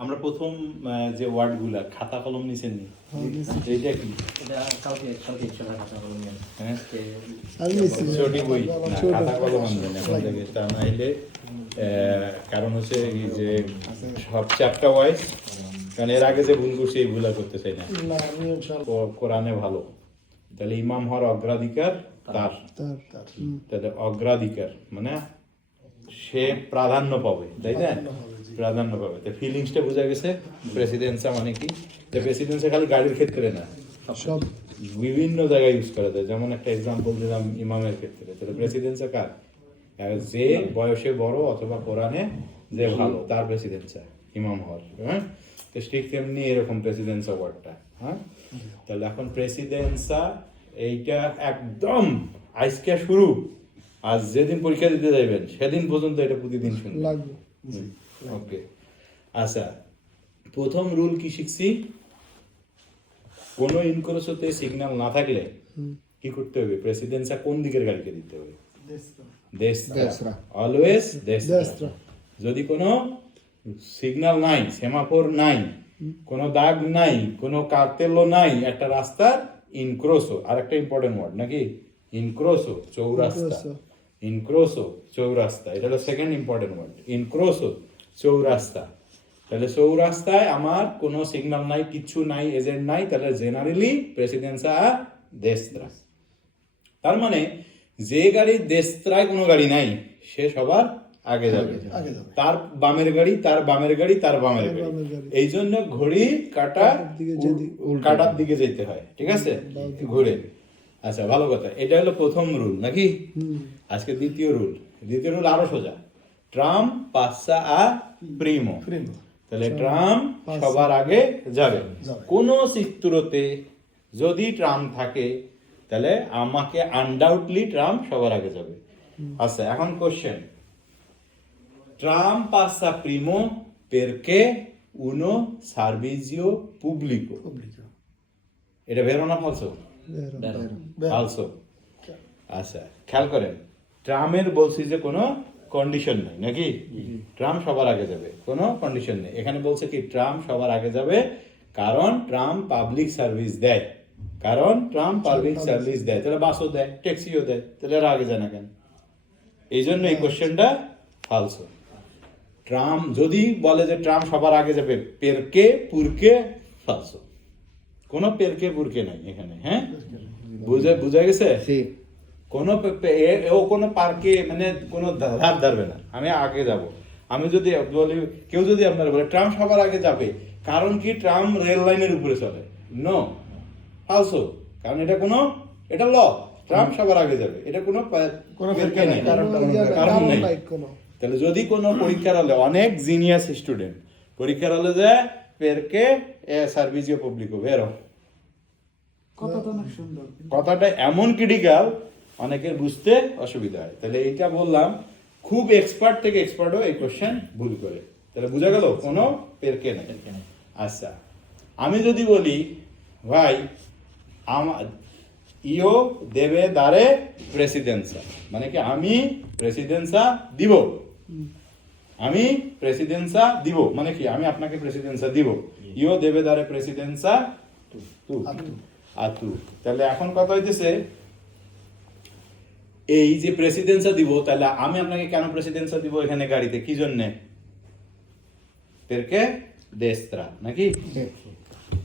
আমরা প্রথম যে ওয়ার্ডগুলা খাতা কলম নিছেন নি এইটা কি এটা কালকে একশো টাকা খাতা কলম নিয়ে হ্যাঁ আমি নিছি ছোটি বই না খাতা কলম আনবেন এখন থেকে তা নাইলে কারণ হচ্ছে এই যে সব চ্যাপ্টার ওয়াইজ কারণ এর আগে যে ভুল করছি এই ভুল আর করতে চাই না না আমি ইনশাআল্লাহ কোরআনে ভালো তাহলে ইমাম হওয়ার অগ্রাধিকার তার তাহলে অগ্রাধিকার মানে সে প্রাধান্য পাবে তাই না প্রাধান্য পাবে তো ফিলিংসটা বোঝা গেছে প্রেসিডেন্সা মানে কি যে প্রেসিডেন্সা খালি গাড়ির ক্ষেত্রে না সব বিভিন্ন জায়গায় ইউজ করা যায় যেমন একটা এক্সাম্পল দিলাম ইমামের ক্ষেত্রে তাহলে প্রেসিডেন্সা কার যে বয়সে বড় অথবা কোরআনে যে ভালো তার প্রেসিডেন্সা ইমাম হওয়ার হ্যাঁ তো ঠিক তেমনি এরকম প্রেসিডেন্সা ওয়ার্ডটা হ্যাঁ তাহলে এখন প্রেসিডেন্সা এইটা একদম আজকে শুরু আজ যেদিন পরীক্ষা দিতে যাবেন সেদিন পর্যন্ত এটা প্রতিদিন শুনবেন লাগবে ওকে আচ্ছা প্রথম রুল কি শিখছি কোনো ইনক্রোসতে সিগন্যাল না থাকলে কি করতে হবে প্রেসিডেন্সা কোন দিকের গাড়িকে দিতে হবে দেশরা অলওয়েজ দেশরা যদি কোনো সিগন্যাল নাই সেমাফোর নাই কোনো দাগ নাই কোনো কার্তেলও নাই একটা রাস্তা ইনক্রোসো আর একটা ইম্পর্টেন্ট ওয়ার্ড নাকি ইনক্রোসো চৌরাস্তা এটা হলো সেকেন্ড ইম্পর্টেন্ট ওয়ার্ড ইনক্রোসো চৌরাস্তা তাহলে চৌরাস্তায় আমার কোনো সিগন্যাল নাই কিছু নাই এজেন্ট নাই তাহলে জেনারেলি প্রেসিডেন্সা দেশরা তার মানে যে গাড়ির দেশত্রায় কোনো গাড়ি নাই সে সবার আগে যাবে তার বামের গাড়ি তার বামের গাড়ি তার বামের গাড়ি এই জন্য ঘড়ি কাটার দিকে যেতে হয় ঠিক আছে ঘুরে আচ্ছা ভালো কথা এটা হলো প্রথম রুল নাকি আজকে দ্বিতীয় রুল আরো সোজা ট্রাম পাসা আ প্রিমো তাহলে ট্রাম সবার আগে যাবে কোন চিত্রতে যদি ট্রাম থাকে তাহলে আমাকে আনডাউটলি ট্রাম সবার আগে যাবে আচ্ছা এখন কোশ্চেন ট্রাম পাসা প্রিমো perché uno servizio pubblico এটা ভেরো না ফালসো ফালসো আচ্ছা খেয়াল করেন ট্রামের বলছি যে কোনো কন্ডিশন নেই নাকি ট্রাম সবার আগে যাবে কোনো কন্ডিশন নেই এখানে বলছে কি ট্রাম সবার আগে যাবে কারণ ট্রাম পাবলিক সার্ভিস দেয় তাহলে বাসও দেয় ট্যাক্সিও দেয় তাহলে এর আগে যায় না কেন এই জন্য এই কোশ্চেনটা ফালসো ট্রাম যদি বলে যে ট্রাম সবার আগে যাবে পেরকে পুরকে ফালসো কোনো পেরকে পুরকে নাই এখানে হ্যাঁ বুঝা গেছে কোনো পার্কে মানে কোনো ধার ধরবে না আমি আগে যাব আমি যদি বলি কেউ যদি আপনার বলে ট্রাম সবার আগে যাবে কারণ কি ট্রাম রেল লাইনের উপরে চলে নো ফালসো কারণ এটা ল ট্রাম সবার আগে যাবে এটা কোনো কারণ নেই তাহলে যদি কোনো পরীক্ষার হলে অনেক জিনিয়াস স্টুডেন্ট পরীক্ষার হলে যে পেরকে সার্ভিসিও পাবলিকো বেরো কথাটা এমন ক্রিটিক্যাল অনেকের বুঝতে অসুবিধা হয় তাহলে এইটা বললাম খুব এক্সপার্ট থেকে এক্সপার্টও এই কোশ্চেন ভুল করে তাহলে বোঝা গেল কোনো পেরকে নেই আচ্ছা আমি যদি বলি ভাই ইও দেবে দারে প্রেসিডেন্সা মানে কি আমি প্রেসিডেন্সা দিব মানে কি আমি আপনাকে প্রেসিডেন্সা দিব ইও দেবে দারে প্রেসিডেন্সা তু তাহলে এখন কথা হইতেছে এই যে প্রেসিডেন্সা দিব তাহলে আমি আপনাকে কেন প্রেসিডেন্সা দিব এখানে গাড়িতে কি জন্য পেরকে দেশত্রা নাকি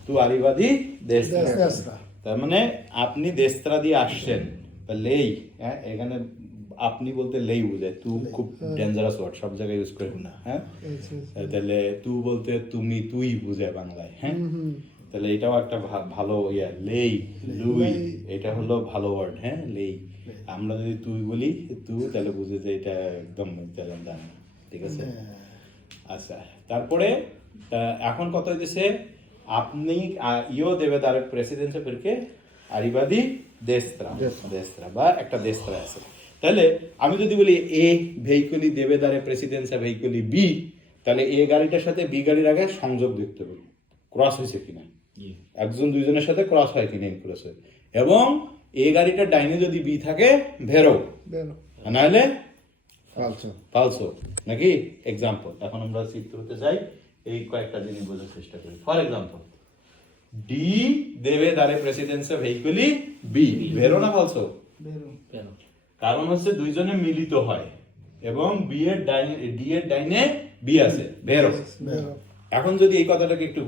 তু আরিবাদি দেশত্রা তার মানে আপনি দেশত্রা দিয়ে আসছেন লেই হ্যাঁ এখানে আপনি বলতে লেই বোঝায় তু খুব ডেঞ্জারাস ওয়ার্ড সব জায়গায় ইউজ করবেন না হ্যাঁ তাহলে তু বলতে তুমি তুই বোঝায় বাংলায় হ্যাঁ তাহলে এটাও একটা ভালো লেই লুই এটা হলো ভালো ওয়ার্ড হ্যাঁ লেই আমরা যদি তুই বলি তু তাহলে বুঝে যে এটা একদম জানা ঠিক আছে আচ্ছা তারপরে এখন কথা হইতেছে আপনি ইও দেবে তার প্রেসিডেন্সি ফিরকে আরিবাদি দেশত্রা বা একটা দেশত্রা আছে তাহলে আমি যদি বলি এ ভেহিকলি দেবে দাঁড়ে প্রেসিডেন্সা ভেহিকলি বি তাহলে এ গাড়িটার সাথে বি গাড়ির আগে সংযোগ দেখতে হবে ক্রস হয়েছে কিনা একজন দুইজনের সাথে ক্রস হয় কিনা ক্রস হয় এবং এ গাড়িটার ডাইনে যদি বি থাকে ভেরো নাহলে ফালসো নাকি এক্সাম্পল এখন আমরা চিত্রতে যাই এই কয়েকটা জিনিস বোঝার চেষ্টা করি। For example, D deve dare precedenza veicoli B, ভেরো না falso? Vero. কারণ হচ্ছে দুইজনে মিলিত হয় এবং বি এর ডাইনে ডি এর ডাইনে বি আছে, ভেরো। Vero. এখন যদি এই কথাটাকে একটু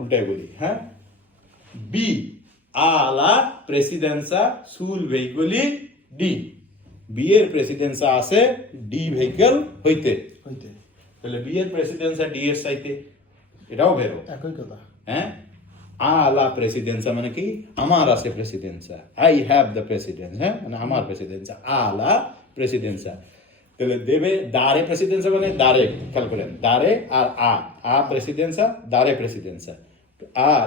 উল্টায় বলি, হ্যাঁ, বি আলা প্রেসিডেন্সা সুল ভেহিকলি ডি, বি এর প্রেসিডেন্সা আছে ডি ভেহিকল হইতে, হইতে তাহলে বি এর প্রেসিডেন্সা ডি এর চাইতে, এটাও ভেরো। একই কথা। হ্যাঁ, আলা প্রেসিডেন্সা মানে কি, আমার আছে প্রেসিডেন্সা, আই হ্যাভ দ্য প্রেসিডেন্স, হ্যাঁ, মানে আমার প্রেসিডেন্সা, আলা প্রেসিডেন্সা। তাহলে দেবে দারে প্রেসিডেন্সা মানে দারে, খেয়াল করেন, দারে আর আ প্রেসিডেন্সা, দারে প্রেসিডেন্সা,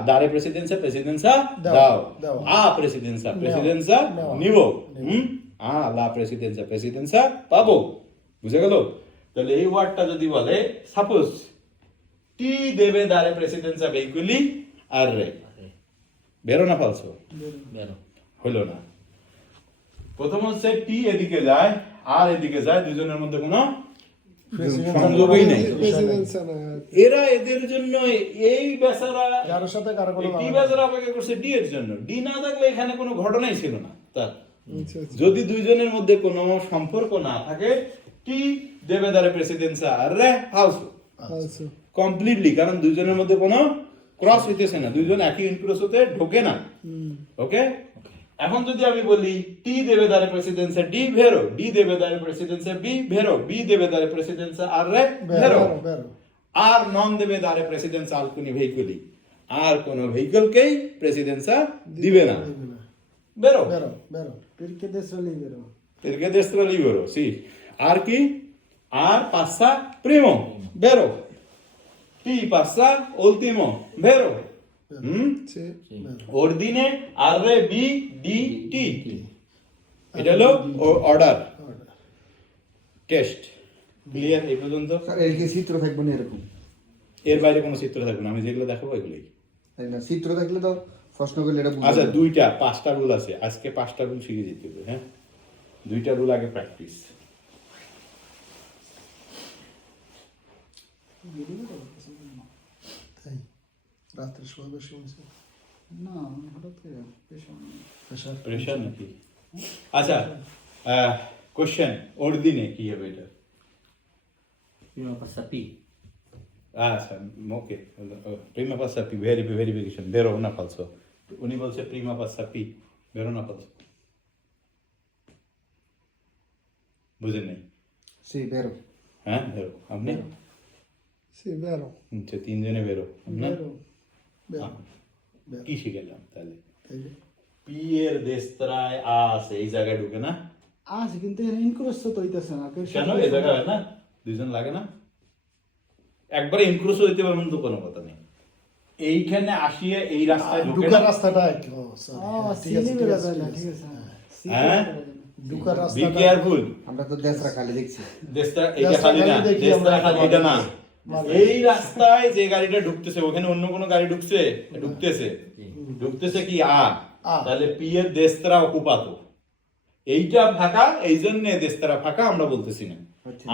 দারে প্রেসিডেন্সা, প্রেসিডেন্সা দাও, দাও। প্রেসিডেন্সা, প্রেসিডেন্সা নেওয়া। নিব, লা প্রেসিডেন্সা, প্রেসিডেন্সা পাবো। বুঝে গেল? তাহলে এই ওয়ার্ডটা যদি বলে, সাপোজ টি দেবে দারে প্রেসিডেন্সা ভেহিকুলি আর রে, বেরো না falso? Vero. হলো না। প্রথম হচ্ছে টি এদিকে যায় আর এদিকে যায়, দুজনের মধ্যে কোনো সংযোগই নেই। প্রেসিডেন্সা না, এরা এদের জন্য এই বেচারা কারোর সাথে কারো কোনো টি বেচারা অপেক্ষা করছে ডি এর জন্য, ডি না থাকলে এখানে কোনো ঘটনাই ছিল না তার। আচ্ছা, আচ্ছা। যদি দুইজনের মধ্যে কোনো সম্পর্ক না থাকে, টি দেবে দারে প্রেসিডেন্সা আর রে falso আচ্ছা। কমপ্লিটলি, কারণ দুইজনের মধ্যে কোনো ক্রস হইতেছে না, দুইজন একই ইনক্রস হতে ঢোকে না। ওকে, এখন যদি আমি বলি টি দেবে দারে প্রেসিডেন্সা ডি ভেরো, ডি দেবে দারে প্রেসিডেন্সা বি ভেরো, বি দেবে দারে প্রেসিডেন্সা আর রে ভেরো, বেরো। আর নন দেবে দারে প্রেসিডেন্সা alcuni veicoli, আর কোন ভেহিকলকেই প্রেসিডেন্সা দিবে না, বেরো। বেরো, বেরো। Perché adesso libero? Perché destro libero, sì. আর কি, আর passa primo, vero? T passa ultimo, vero? Sì, বেরো। Ordine R B D T. এটা হলো অর্ডার টেস্ট। ক্লিয়ার এই পর্যন্ত? স্যার এর কি চিত্র থাকবে না এরকম? এর বাইরে কোনো চিত্র থাকবে না, আমি যেগুলো দেখাবো এগুলোই। তাই না, চিত্র থাকলে তো প্রশ্ন করলে এটা বুঝা আচ্ছা, যাবে। 5টা রুল আছে, আজকে 5টা রুল শিখে যেতে হবে। হ্যাঁ, 2টা রুল আগে প্র্যাকটিস। তাই রাত্রে শোয়া বেশি হয়েছে। না হঠাৎ করে পেশা প্রেশার নাকি? আচ্ছা, কোশ্চেন অর্দিনে কি হবে এটা? Prima passa P. আচ্ছা, ওকে, প্রিমা পাসা পি, ভেরিফিকেশন, বেরো না falso? উনি বলছে প্রিমা পাসা পি, বেরো না falso? বুঝেন নাই? সি বেরো। হ্যাঁ, বেরো। আপনি? Sì, vero. আচ্ছা, 3 জনে বেরো। আপনার? Vero. Vero. Vero. কি শিখেলাম তাহলে? তাই যে? পি এর দেশত্রায় আ আছে, এই জায়গায় ঢুকে না আছে কিন্তু এখানে ইনক্রোস তো হইতেছে না কেন? এই জায়গায় হয় না, দুইজন লাগে না, একবারে ইনক্রুস হইতে পারবেন তো কোনো কথা নেই। এইখানে আসিয়ে এই রাস্তায় ঢুকে ঢুকার না, রাস্তাটা একটু, sorry. সি ঠিক আছে, ঠিক লিবেরা আছে, যায় না, ঠিক ঠিক আছে। আছে সি হ্যাঁ? ঢুকার বি রাস্তাটা কেয়ারফুল। আমরা তো দেশরা খালি দেখছি। দেশটা এইটা দেশটা খালি না, খালি দেখি দেশটা আমরা, খালি এটা না, মানে- এই রাস্তায় যে গাড়িটা ঢুকতেছে ওখানে অন্য কোনো গাড়ি ঢুকতেছে কি আ, তাহলে পি এর দেশরা অকুপাতো, এইটা ফাঁকা, এই জন্য দেশরা ফাঁকা আমরা বলতেছি না,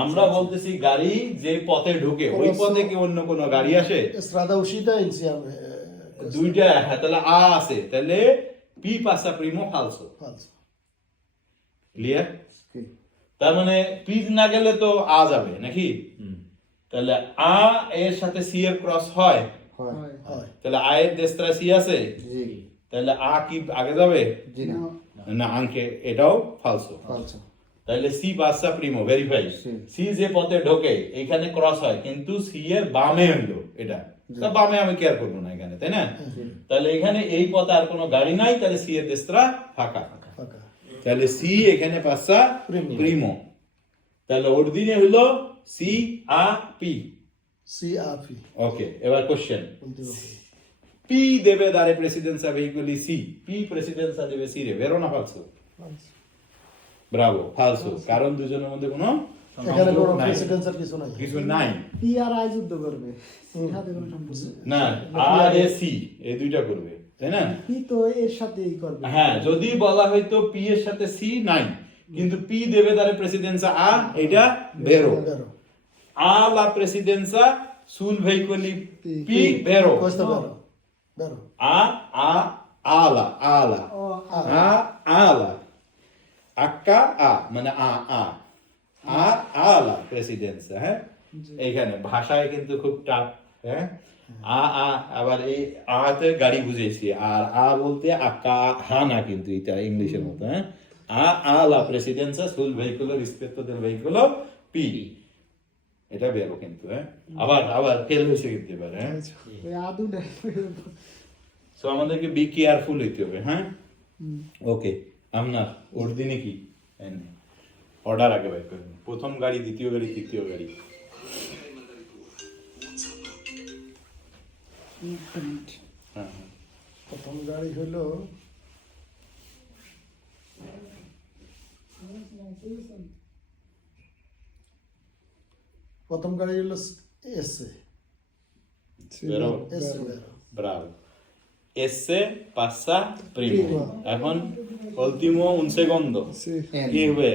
আমরা বলতেছি গাড়ি যে পথে ঢুকে ওই পথে কি অন্য কোনো গাড়ি আসে? strada uscita insieme. দুইটা, হ্যাঁ, তাহলে আ আছে, তাহলে পি পাসা প্রিমো ফালসো। Falso. ক্লিয়ার? কি? তার মানে পি না গেলে তো আ যাবে নাকি? তাহলে আ এর সাথে সি এর ক্রস হয়, হয়। হয়। তাহলে আ এর দেশটা সি আছে, জি। তাহলে আ কি আগে যাবে জি না। না, আঙ্কে এটাও ফালসো। ফালসো। তাহলে সি পাসা প্রিমো, ভেরিফাই। জি। সি যে পথে ঢোকে এইখানে ক্রস হয়, কিন্তু সি এর বামে হলো এটা, তা বামে আমি কেয়ার করবো না এখানে, তাই না? তাহলে এখানে এই পথে আর কোনো গাড়ি নাই, তাহলে সি এর দেশটা ফাঁকা, ফাঁকা। তাহলে সি এখানে পাসা Primo. প্রিমো, তাহলে অর্দিনে হলো সি আ পি। Sì, api. ওকে, এবার কোশ্চেন, Ultimo. পি দেবে দারে প্রেসিডেন্সা ভেহিকুলি সি, পি প্রেসিডেন্সা দেবে সি রে, বেরো না ফালসো? Falso. ব্রাভো, ফালসো, কারণ দুজনের মধ্যে কোনো এখানে কোনো নাই, প্রেসিডেন্সের কিছু নাই। কিছু নাই, পি আর আই যুদ্ধ করবে সির সাথে কোনো সম্পর্ক নেই। না, আর এ সি এই দুইটা করবে, তাই না? পি তো এর সাথেই করবে হ্যাঁ, যদি বলা হয়তো পি এর সাথে সি নাই, কিন্তু পি দেবে দারে প্রেসিডেন্সা আ, এটা বেরো, Vero. আ লা প্রেসিডেন্সা sul veicoli P vero. Questo è vero. Vero. Ala. Ala. A মানে ala প্রেসিডেন্সি, হ্যাঁ এইখানে ভাষায় কিন্তু খুব টাফ, হ্যাঁ আবার এই আতে গাড়ি বুঝেছি, আর বলতে আকা হানা, কিন্তু এটা ইংলিশের মতো, হ্যাঁ ala presidenza sul veicolo rispetto del veicolo P, এটা বেরো কিন্তু, হ্যাঁ আবার ফেল হয়েছে কিন্তু এবার, হ্যাঁ ওই আদুটা সো আমাদেরকে বি কেয়ারফুল হইতে হবে, হ্যাঁ ওকে। আপনার ওর দিনে কি অর্ডার আগে বাইক করবেন, প্রথম গাড়ি, দ্বিতীয় গাড়ি, তৃতীয় গাড়ি। হ্যাঁ প্রথম গাড়ি হলো এসে বেরো, এসে বেরো। ব্রাভো। এসে পাসা প্রিমো। এখন ultimo un secondo কি হবে?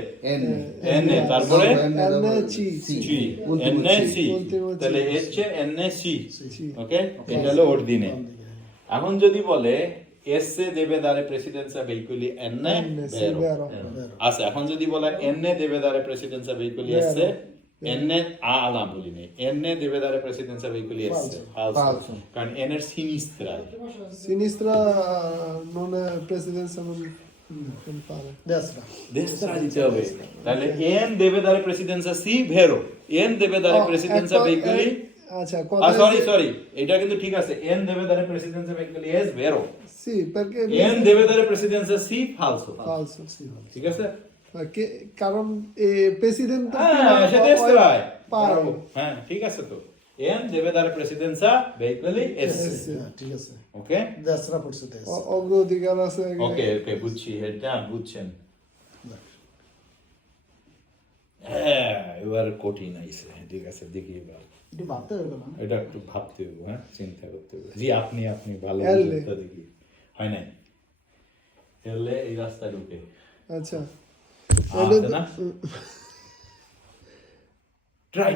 n, তারপরে সি, n সি, তাহলে হচ্ছে n সি, ওকে, এটা হলো অর্ডিনে। এখন যদি বলে এসে দেবে দারে প্রেসিডেন্সা veicoli n vero, আচ্ছা এখন যদি বলে n দেবে দারে প্রেসিডেন্সা veicoli s, n ala বলিনি, n দেবে দারে প্রেসিডেন্সা veicoli s, falso, কারণ n এর sinistra, Sinistra non è presidenza, non fare. Destra. destra দিতে হবে, তাহলে n দেবে দারে প্রেসিডেন্সা সি vero, n দেবে দারে প্রেসিডেন্সা veicoli, আচ্ছা সরি এটা কিন্তু ঠিক আছে, n দেবে দারে প্রেসিডেন্সা veicoli s vero, Sì, perché n দেবে দারে প্রেসিডেন্সা সি falso, falso. ঠিক আছে? কারণ প্রেসিডেন্ট হ্যাঁ সে destra, পারে। bravo, হ্যাঁ ঠিক আছে তো, n দেবে দারে প্রেসিডেন্সা veicoli s, হ্যাঁ, ঠিক আছে। ওকে Destra forse destra. অগ্রাধিকার আছে ওকে বুঝছি, এটা বুঝছেন, হ্যাঁ এবার কঠিন আইছে, ঠিক আছে দেখি এবার একটু ভাবতে হবে না এটা একটু ভাবতে হবে, হ্যাঁ চিন্তা করতে হবে। জি আপনি ভালো এলে। বুঝতে দেখি হয় নাই, এলে এই রাস্তা ঢুকে আচ্ছা আছে না, ট্রাই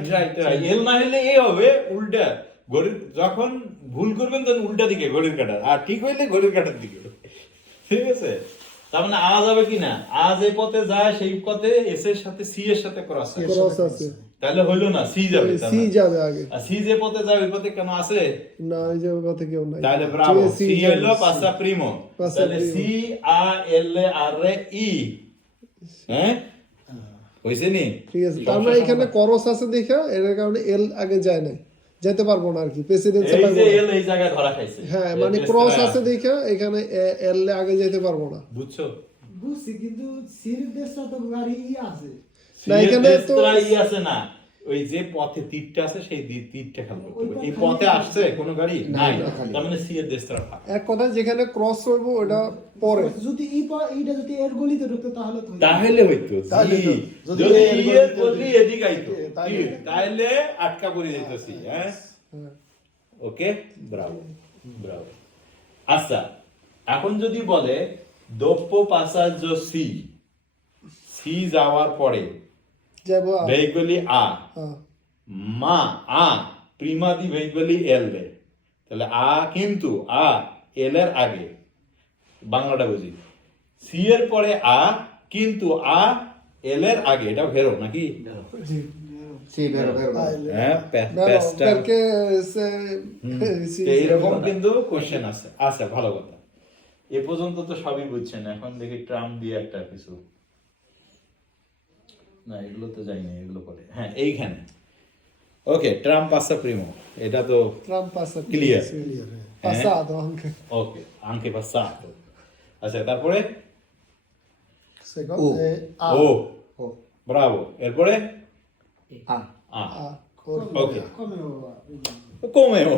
এল না হলে এ হবে উল্টা, ঘড়ির যখন ভুল করবেন তখন উল্টা দিকে ঘড়ির কাঁটা, আর ঠিক হইলে ঘড়ির কাঁটার দিকে, ঠিক আছে? তার মানে আজ হবে কি না, আজ এই পথে যায় সেই পথে এস এর সাথে সি এর সাথে ক্রস আছে, ক্রস আছে, তাহলে হইলো না, সি যাবে, সি যাবে আগে, আর সি যে পথে যায় ওই পথে কেন আছে? না ওই যে কথা কেউ নাই, তাহলে ব্রাভো, সি সি যাবে, হলো পাসা প্রিমো, Passa তাহলে primo. সি আ এল আর ই, হ্যাঁ হইছে নি? ঠিক আছে। তার মানে এখানে ক্রস আছে দেখা এর কারণে এল আগে যায় না, যেতে পারবো না আর কি, প্রেসিডেন্ট এই যে এল এই জায়গায় ধরা খাইছে, হ্যাঁ মানে ক্রস আছে দেখা এখানে এল আগে যেতে পারবো না। বুঝছো? বুঝছি, কিন্তু সিরিজ দেশটা তো গাড়ি আছে। না, এখানে তো ই আছে না, ওই যে পথে তীরটা আছে সেই তীরটা খেয়াল করতে হবে। এই পথে আসছে কোনো গাড়ি নাই, তার মানে সি এর দেশটা ফাঁকা। এক কথা যেখানে ক্রস হইব ওটা পরে, যদি এইটা যদি এর গলিতে ঢুকতো তাহলে তো হইতো। তাহলে হইতো তাহলে জি, তো, যদি যদি এর ই এর গলিতে বদলি এদিকে আইতো, তাহলে- তাহলে আটকা পড়ে যেত সি, হ্যাঁ হ্যাঁ। ওকে ব্রাভো ব্রাভো। আচ্ছা এখন যদি বলে dopo passaggio সি, সি যাওয়ার পরে যাবো veicoli A, হ্যাঁ ma A prima di veicoli L, তাহলে আ কিন্তু আ এল এর আগে, বাংলাটা বুঝি, সি এর পরে আ কিন্তু আ এল এর আগে, এটা ভেরো নাকি? Sì, vero. হ্যাঁ Vero, প্যাস্টা, perché se sì, তো এইরকম কিন্তু কোশ্চেন আছে। আচ্ছা ভালো কথা, এ পর্যন্ত তো সবই বুঝছেন, এখন দেখি ট্রাম দিয়ে একটা কিছু, না এগুলো তো যাই না, এগুলো পরে, হ্যাঁ এইখানে ওকে ট্রাম পাসা প্রিমো, এটা তো Trump passa Clear. sì. Clear, Passato anche. ওকে আঙ্কে passato, আচ্ছা তারপরে Secondo A. ও ব্রাভো, এরপরে Ah, আ Ah, ওকে কমে বাবা। কমেও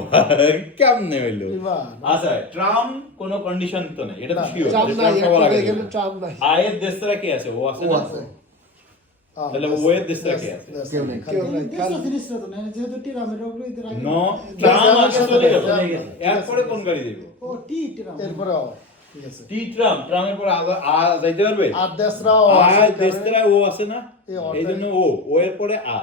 কেমনে হইলো? Prima, আচ্ছা ট্রাম কোনো কন্ডিশন তো নেই, এটা তো না, শিওর, Trump নাই, এখানে Trump নাই। আয়ের দেশরা কে আছে? ও আছে না? A. তাহলে ও এর দেশটা কে আছে? Destra. কেউ নেই। কেউ নাই, দেশটা জিনিসটা তো নাই, যেহেতু টিরামের গলিতে রাখি। নো ট্রাম আগে চলে গেল, ট্রাম। এরপরে কোন গাড়ি দেবে? ও টি টিরাম। এরপরে ও, ঠিক আছে। টি ট্রাম, ট্রামের পরে আ যাইতে পারবে? আর destra ও আ আছে, দেশরা ও আছে না, এই ওটাই। এই জন্য ও এর পরে আ,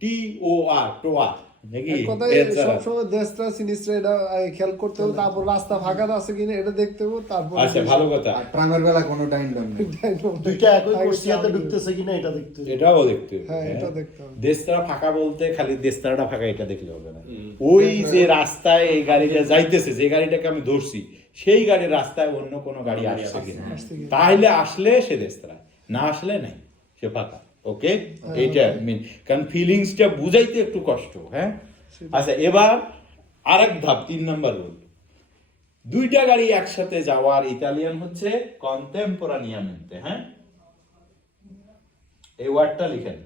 টি ও আর টোয়া, নাকি এক কথায় এর ছাড়া। সবসময় দেশটা সিনিস্ট্রা এটা খেয়াল করতে হবে, তারপর রাস্তা ফাঁকা আছে কিনা এটা দেখতে হবে, তারপর আচ্ছা ভালো কথা, আর ট্রামের বেলা কোনো টাইম নেই। দুইটা একই কোর্সিয়াতে ঢুকতেছে কিনা এটা দেখতে হবে। এটাও দেখতে হবে, হ্যাঁ, হ্যাঁ। এটা দেখতে হবে। দেশটা ফাঁকা বলতে খালি দেশটাটা ফাঁকা এটা দেখলে হবে না, ওই যে রাস্তায় এই গাড়িটা যাইতেছে, যে গাড়িটাকে আমি ধরছি সেই গাড়ির রাস্তায় অন্য কোনো গাড়ি আসছে কিনা, তাহলে আসলে সে দেশটা, না আসলে নাই, সে ফাঁকা। ওকে, এইটা মেন, কারণ ফিলিংসটা বুঝাইতে একটু কষ্ট, হ্যাঁ। আচ্ছা, এবার আরেক ধাপ, 3 নাম্বার রুল, দুইটা গাড়ি একসাথে যাওয়ার ইতালিয়ান হচ্ছে কন্টেম্পোরানিয়ামেন্তে, হ্যাঁ। এই ওয়ার্ডটা লিখেন,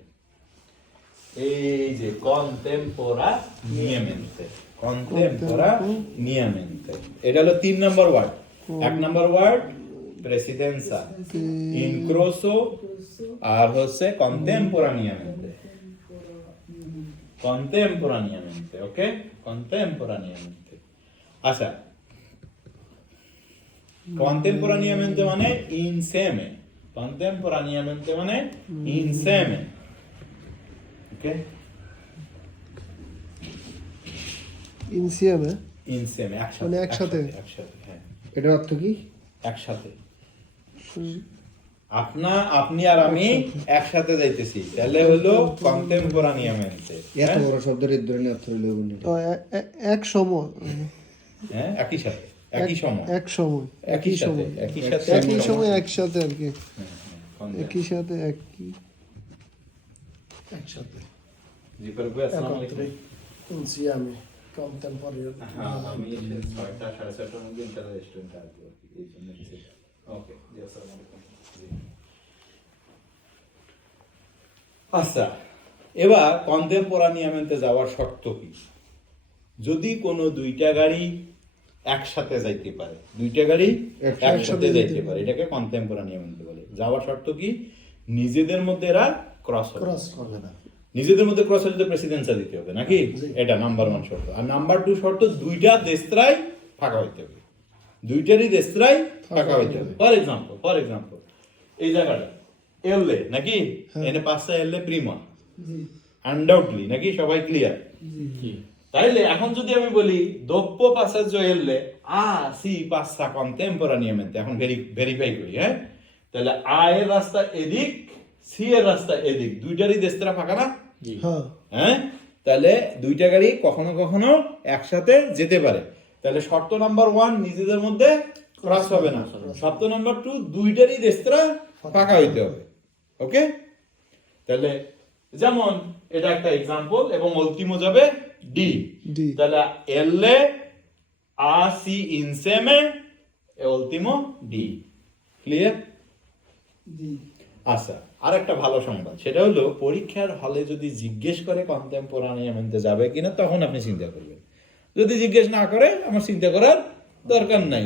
এই যে কন্টেম্পোরানিয়ামেন্তে, কন্টেম্পোরানিয়ামেন্তে, এটা হলো 3 নাম্বার ওয়ার্ড। 1 নাম্বার ওয়ার্ড প্রেসিডেন্সা, ইনক্রোসো, আর হচ্ছে কন্টেম্পোরানিয়ামেন্তে, কন্টেম্পোরানিয়ামেন্তে, ওকে, কন্টেম্পোরানিয়ামেন্তে। আচ্ছা, কন্টেম্পোরানিয়ামেন্তে মানে ইনসেমে, কন্টেম্পোরানিয়ামেন্তে মানে ইনসেমে, ওকে, ইনসিয়ামে ইনসেমে, মানে একসাথে? একসাথে, হ্যাঁ, এটার অর্থ কি? একসাথে। আপনি আর আমি একসাথে যাইতেছি, তাহলে হলো কন্টেম্পোরানিয়ামেন্তে, এত বড় শব্দের এর ধরনের অর্থ হইলো কোনটা? এক সময়, হ্যাঁ, একই সাথে, একই সময়, এক সময়, একই সাথে, একই সাথে, একই সময় একসাথে আর কি, হ্যাঁ, একই সাথে একই একসাথে জি প্রভু, আসসালামু আলাইকুম। একত্রে ইনসিয়ামে কন্টেম্পোরারি। হ্যাঁ, আমি 6টা 6:30টার মধ্যে ইন্টার রেস্টুরেন্টে আসবো, এই জন্য। ওকে, জি, আসসালামু আলাইকুম। জি। আচ্ছা, এবার কন্টেম্পোরানিয়ামেন্টে যাওয়ার শর্ত কি? যদি কোনো দুইটা গাড়ি একসাথে যাইতে পারে, দুইটা গাড়ি একসাথে যাইতে পারে, এটাকে কন্টেম্পোরানিয়ামেন্টে বলে। যাওয়ার শর্ত কি? নিজেদের মধ্যে এরা ক্রস হবে, ক্রস করবে না। নিজেদের মধ্যে ক্রস হলে তো প্রেসিডেন্সা দিতে হবে নাকি, এটা নাম্বার 1 শর্ত। আর নাম্বার 2 শর্ত, দুইটা দেশত্রাই ফাঁকা হইতে হবে, দুইটারই দেশত্রাই ফাঁকা হইতে হবে। ফর এক্সাম্পল এই জায়গাটা এললে নাকি, এনে পাঁচটা এললে প্রিমা, আনডাউটলি নাকি, সবাই ক্লিয়ার? তাইলে এখন যদি আমি বলি দোপ্প পাসাজ্জো এললে আ সি পাসা কন্টেম্পোরানিয়ামেন্তে, এখন ভেরিফাই করি, হ্যাঁ। তাহলে আ এর রাস্তা এদিক, সি এর রাস্তা এদিক, দুইটারই দেশত্রা ফাঁকা না, হ্যাঁ, হ্যাঁ। তাহলে দুইটা গাড়ি কখনো কখনো একসাথে যেতে পারে। তাহলে শর্ত নাম্বার 1, নিজেদের মধ্যে ক্রস হবে না। শর্ত নাম্বার 2, দুইটারই দেশত্রা ফাঁকা হইতে হবে। ওকে, তাহলে যেমন এটা একটা এক্সাম্পল, এবং অল্টিমো যাবে ডি। ডি। তাহলে এললে আ সি ইনসেমে অল্টিমো ডি, ক্লিয়ার? আচ্ছা, আর একটা ভালো সংবাদ, সেটা হলো পরীক্ষার হলে যদি জিজ্ঞেস করে কন্টেম্পোরানিয়ামেন্টে যাবে কিনা, তখন আপনি চিন্তা করবেন। যদি জিজ্ঞেস না করে, আমার চিন্তা করার দরকার নাই,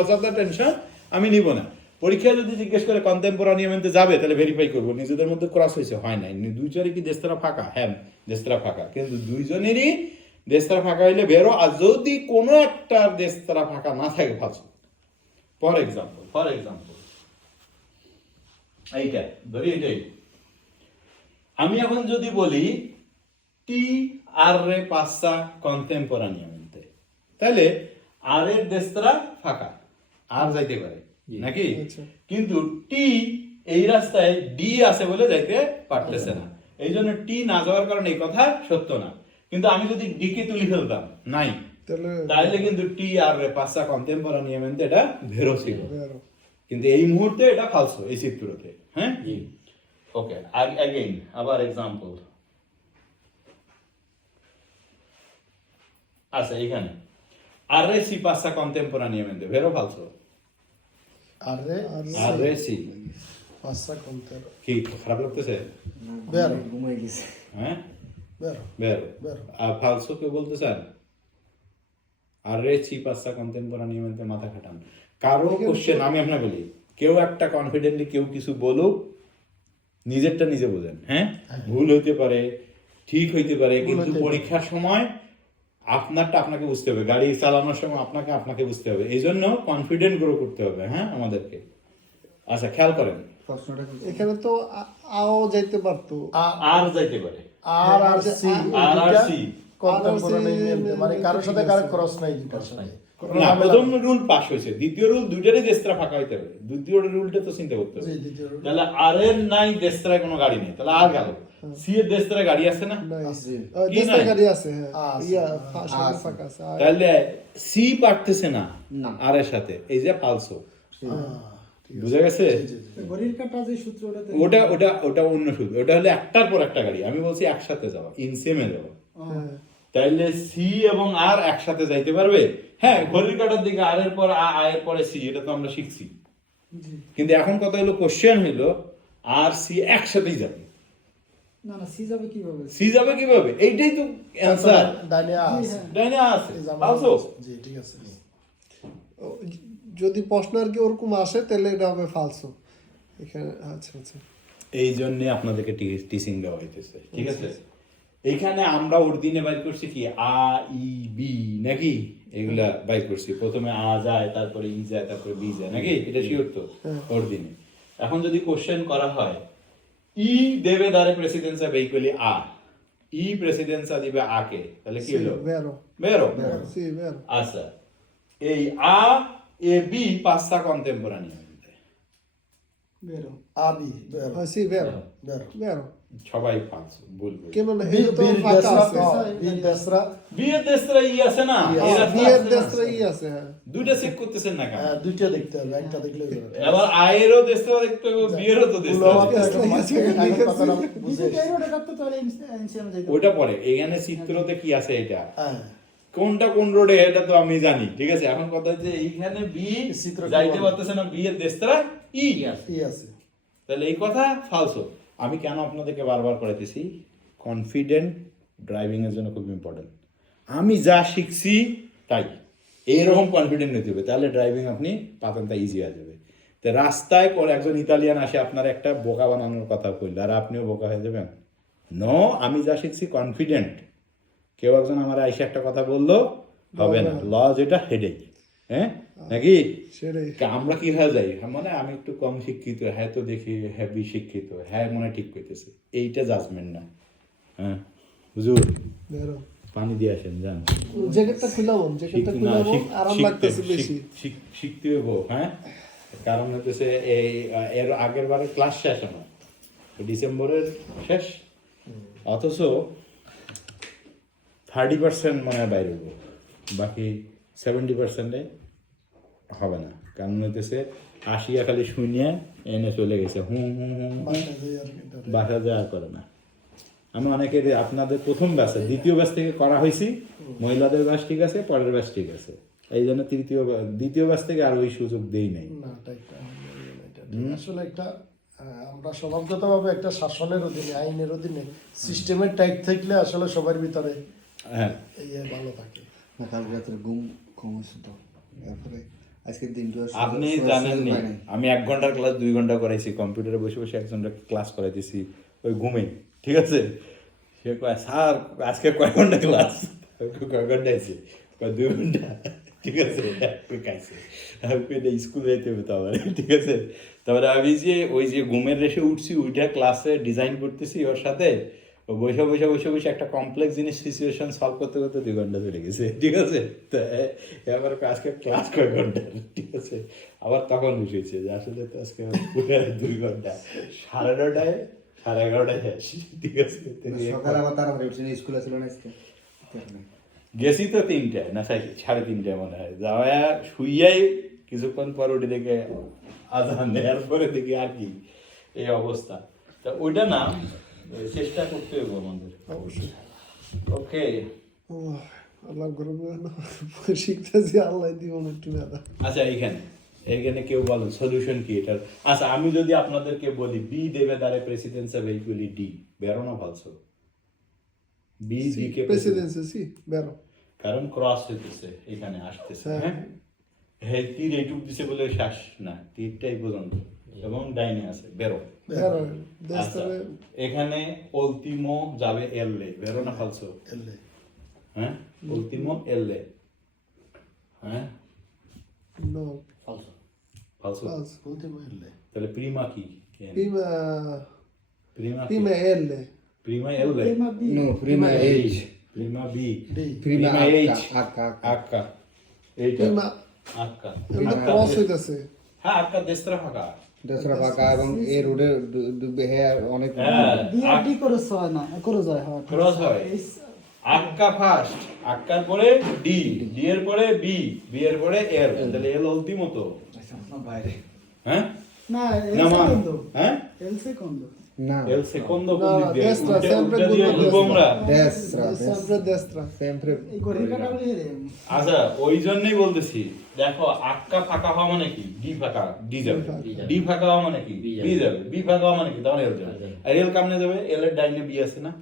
অযথা টেনশন আমি নিব না। পরীক্ষায় যদি জিজ্ঞেস করে কন্টেম্পোরানিয়ামেন্টে যাবে, তাহলে ভেরিফাই করবো নিজেদের মধ্যে ক্রস হয়েছে, হয় নাই, দুইজনই কি দেশতারা ফাঁকা, হ্যাঁ দেশতারা ফাঁকা, কিন্তু দুইজনেরই দেশতারা ফাঁকা হইলে বেরো। আর যদি কোনো একটা দেশতারা ফাঁকা না থাকে, ফাঁসো। ফর এক্সাম্পল এইটা ধরি, এটাই আমি এখন যদি বলি টি আর রে পাসা কন্টেম্পোরানিয়ামেন্তে, তাহলে আর এর দেশতারা ফাঁকা, আর যাইতে পারে নাকি, কিন্তু টি এই রাস্তায় ডি আছে বলে যাইতে পারতেছে না, এই জন্য টি না যাওয়ার কারণে এই কথা সত্য না। কিন্তু আমি যদি ডি কে তুলি ফেলতাম নাই, তাহলে কিন্তু টি আর রে পাসা কন্টেম্পোরানিয়ামেন্তে এটা ভেরো ছিল, কিন্তু এই মুহূর্তে এটা ফালসো এই চিত্রতে, হ্যাঁ। ওকে, अगेन আবার एग्जांपल। আচ্ছা, এখানে আররে সি পাসা কন্টেম্পোরানিয়ামেন্তে, ভেরো ফালসো, আররে সি পাসা কন্টেম্পোরারি। কি খারাপ লাগতেছে? বেরো, ঘুমাই গেছে। হ্যাঁ, বেরো, ভেরো। বেরো। আর ফালসো কে বলতে চান? আররে সি পাসা কন্টেম্পোরানিয়ামেন্তে মাথা খাটান। কারো কোশ্চেন আমি আপনাকে বলি, কেউ একটা কনফিডেন্টলি কেউ কিছু বলুক, নিজেরটা নিজে বোঝেন, হ্যাঁ। ভুল হইতে পারে, ঠিক হইতে পারে, কিন্তু পরীক্ষার সময় আপনারটা আপনাকে বুঝতে হবে, গাড়ি চালানোর সময় আপনাকে বুঝতে হবে, এই জন্য কনফিডেন্ট গ্রো করতে হবে, হ্যাঁ, আমাদেরকে। আচ্ছা, খেয়াল করেন, প্রশ্নটা কি? এখানে তো আও যাইতে পারতো, আর যাইতে পারে, আর আর সি আর আর সি। কন্টেম্পোরারি মানে কারোর সাথে কারো ক্রস নাই দুটার সাথে না, প্রথম রুল পাস হয়েছে, দ্বিতীয় রুল দুইটারই দেশরা ফাঁকা হইতে হবে, দ্বিতীয় রুলটা তো চিন্তা করতে হবে। জি, দ্বিতীয় rule। তাহলে আর এর নাই দেশরায় কোনো গাড়ি নেই, তাহলে আর গেল। সি এর দেশরায় গাড়ি আছে না? নাই আছে। কি দেশটা নাই? গাড়ি আছে, হ্যাঁ আছে। ইয়া আছে। ফাঁকা আছে তাহলে সি পারতেছে না না। আর এর সাথে, এই যে ফালসো, ঠিক আছে। বুঝা গেছে? জি, জি। ঘড়ির কাঁটা যে সূত্র ওটাতে ওটা ওটা ওটা অন্য শুধু, ওটা হলে একটার পর একটা গাড়ি, আমি বলছি একসাথে যাওয়া, ইনসেমে যাওয়া। হ্যাঁ তাইলে সি এবং আর একসাথে যাইতে পারবে? হ্যাঁ, ঘড়ির কাঁটার দিকে আর এর পর আ এর পরে সি, এটা তো আমরা শিখছি। কিন্তু এখন কথা হলো, কোশ্চেন হলো আর সি একসাথেই যাবে, না না সি যাবে কিভাবে? সি যাবে কিভাবে? এইটাই তো অ্যান্সার। ডাইনে আছে। ডাইনে আছে, এই যে আমরা ফালসো। জি, ঠিক আছে। ও, যদি প্রশ্ন আর কি ওরকম আসে তাহলে এটা হবে ফালসো এখানে। আচ্ছা আচ্ছা, এই জন্য আপনাদেরকে টিচিং দেওয়া হইতেছে, ঠিক আছে? এইখানে আমরা ওর দিনে বাইর করছি কি আ ই বি নাকি, এগুলা বাইর করছি। প্রথমে আ যায়, তারপরে ই যায়, তারপরে বি যায় নাকি, এটা শিওর তো ওর দিনে। এখন যদি কোশ্চেন করা হয় ই দেবে দারে প্রেসিডেন্সা ভেহিকুলি আ, ই প্রেসিডেন্সা দিবে আকে, তাহলে কি হলো? বেরো বেরো। সি বেরো। আচ্ছা, এই আ এ বি পাঁচটা কন্টেম্পোরারি বেরো আবি বের সি বেরো বের বেরো। সবাই ফালসো, ভুল বলছে। কেন না, বি এই তো বীর ফাঁকা দেশরা আছে। বীর দেশরা বিয়ের দেশরা ই আছে না, এরা তো বিয়ের আছে না। দেশটা ই আছে, হ্যাঁ দুইটা চেক করতেছেন না কেন? দুইটা দেখতে হবে, একটা দেখলে হবে না। এবার আয়েরও দেশটা দেখতে হবে, বিয়েরও তো দেখতে উল্লাহ হবে। একটা মাঝখানে আগের কথাটা বুঝে যদি এরোটা কাটতো তাহলে এনসিএম যাইতো। ওইটা পরে, এখানে চিত্রতে কি আছে এটা, হ্যাঁ কোনটা কোন রোডে এটা তো আমি জানি, ঠিক আছে? এখন কথা হচ্ছে এইখানে বি চিত্র কি যাইতে বলে? পারতেছে না, বিয়ের দেশটা ই, কি আছে? কি আছে তাহলে এই কথা ফালসো। আমি কেন আপনাদেরকে বারবার করাইতেছি, কনফিডেন্ট ড্রাইভিং এর জন্য খুব ইম্পর্টেন্ট। আমি যা শিখছি তাই এইরকম কনফিডেন্ট নিতে হবে, তাহলে ড্রাইভিং আপনি পাতেনটা ইজি হয়ে যাবে। তো রাস্তায় করে একজন ইতালিয়ান আসে আপনার একটা বোকা বানানোর কথা কইল, আর আপনিও বোকা হয়ে যাবেন। ন, আমি যা শিখছি কনফিডেন্ট। কেউ একজন আমার আইসে একটা কথা বললো, হবে না, ল যেটা হেডেই, হ্যাঁ নাকি? সেটাই। আমরা কি হয়ে যাই, মানে আমি একটু কম শিক্ষিত, হ্যাঁ তো দেখি হেভি শিক্ষিত, হ্যাঁ মনে হয় ঠিক কইতেছে, এইটা জাজমেন্ট না। হ্যাঁ হুজুর, বেরো। পানি দিয়ে আসেন, যান। জ্যাকেটটা খুলাবো, জ্যাকেটটা খুলাবো, আরাম লাগতেছে বেশি। শিখতে হবো, হ্যাঁ। কারণ হচ্ছে এই এর আগের বারে ক্লাস শেষ আমার, ডিসেম্বরের শেষ, অথচ 30% মনে হয় বাইরে হবো, বাকি 70% হবে না। কারণ হইতেছে আসিয়া খালি শুনিয়া এনে চলে গেছে, হুম হুম হুম হুম, বাসায় যাই আর কি এটা। বাসা যাওয়া করে না। আমি অনেকের আপনাদের প্রথম ব্যাচে, দ্বিতীয় ব্যাচ থেকে করা হয়েছি, মহিলাদের ব্যাচ ঠিক আছে, পরের ব্যাচ ঠিক আছে, এই জন্য দ্বিতীয় ব্যাচ থেকে আর ওই সুযোগ দেই নাই। না, এটা একটা এটা ঠিক। আসলে একটা আমরা স্বভাবগতভাবে একটা শাসনের অধীনে, আইনের অধীনে, সিস্টেমের টাইপ থাকলে আসলে সবার ভিতরে হ্যাঁ, এই ভালো থাকে। না, কাল রাতের ঘুম কম হয়েছে তো, তারপরে আজকের দিনটা আপনি জানেননি আমি 1 ঘন্টার ক্লাস 2 ঘন্টা করাইছি, কম্পিউটারে বসে বসে 1 ঘন্টা ক্লাস করাইতেছি ওই ঘুমে, ঠিক আছে? সে কয় স্যার আজকে কয় ঘন্টা ক্লাস, কয় ঘন্টা আছে, কয় 2 ঘন্টা, ঠিক আছে? খাইছে স্কুলে যেতে হবে তো আমার, ঠিক আছে? তারপরে আমি যে ওই যে ঘুমের রেসে উঠছি, ওইটা ক্লাসে ডিজাইন করতেছি ওর সাথে, বসে বসে বসে বসে একটা কমপ্লেক্স জিনিস সিচুয়েশন সলভ করতে করতে 2 ঘন্টা চলে গেছে, ঠিক আছে? তো এবার আজকে ক্লাস কয় ঘন্টা, ঠিক আছে? আবার তখন বুঝেছে যে আসলে তো আজকে পুরো 2 ঘন্টা, 9:30 11:30 শেষ, ঠিক আছে? সকালে আবার তাড়াতাড়ি উঠছে, স্কুলে ছিল না আজকে। গেছি তো 3টায় না 3:30 মনে হয়, যাওয়া শুইয়াই কিছুক্ষণ পর উঠে দেখে আজান দেওয়ার পরে দেখি আর কি এই অবস্থা। তা ওইটা না, চেষ্টা করতে হবে আমাদের অবশ্যই। ওকে, আল্লাহ করবো না, শিখতেছি, আল্লাহ দিব না একটু মেলা। আচ্ছা এখানে কেউ বলেন সলিউশন কি এটার? আচ্ছা, আমি যদি আপনাদেরকে বলি বি দেবে দাঁড়ে প্রেসিডেন্সি ভেহিকুলি ডি, বেরো না ফালসো? বি দিকে প্রেসিডেন্সি সি বেরো। কারণ ক্রস হইতেছে, এখানে আসতেছে, হ্যাঁ হ্যাঁ, তীর এইটুক দিছে বলে শেষ না, তীরটাই পর্যন্ত, এবং ডাইনে আছে, বেরো। বেরো আচ্ছা, দেশটারে। এখানে উলটিমো যাবে এললে, বেরো না ফালসো? এলে হ্যাঁ, উলটিমো এললে, হ্যাঁ নো ফালসো। ফালসো। ফালসো। বলতে এলে তাহলে প্রিমা কি? Prima প্রিমা কি? prima L Prima L. Prima B. No, prima H. Prima B. D Prima Prima H. H. Akka. এইটা প্রিমা akka. এটা ক্রস হইতাছে হ্যাঁ akka দেশটা ফাঁকা। দোসরা ফাঁকা এবং এই রোডে ডুবে হ্যাঁ অনেক হ্যাঁ দিয়ে ডি করে হয় না করে যায় হয় Cross হয়। akka ফার্স্ট, আক্কার পরে ডি, ডি এর পরে বি, বি এর পরে এল, তাহলে এল উল্টিমো তো। হ্যাঁ? না না el মা, segundo হ্যাঁ? el segundo না এল সেকন্ডো কোন দিক দিয়ে? destra, উল্টে sempre উল্টে দিয়ে curva ঢুকবো আমরা। destra sempre destra sempre এই গরিকাটা বলে রে আচ্ছা ওই জন্যই বলতেছি দেখো আক্কা ফাঁকা হওয়া মানে কি ডি ফাঁকা ডি যাবে, ডি ফাঁকা হওয়া মানে কি বি যাবে, বি ফাঁকা হওয়া মানে কি তখন এল যাবে। আর এল কামনে যাবে, এল এর ডাইনে বি আছে না,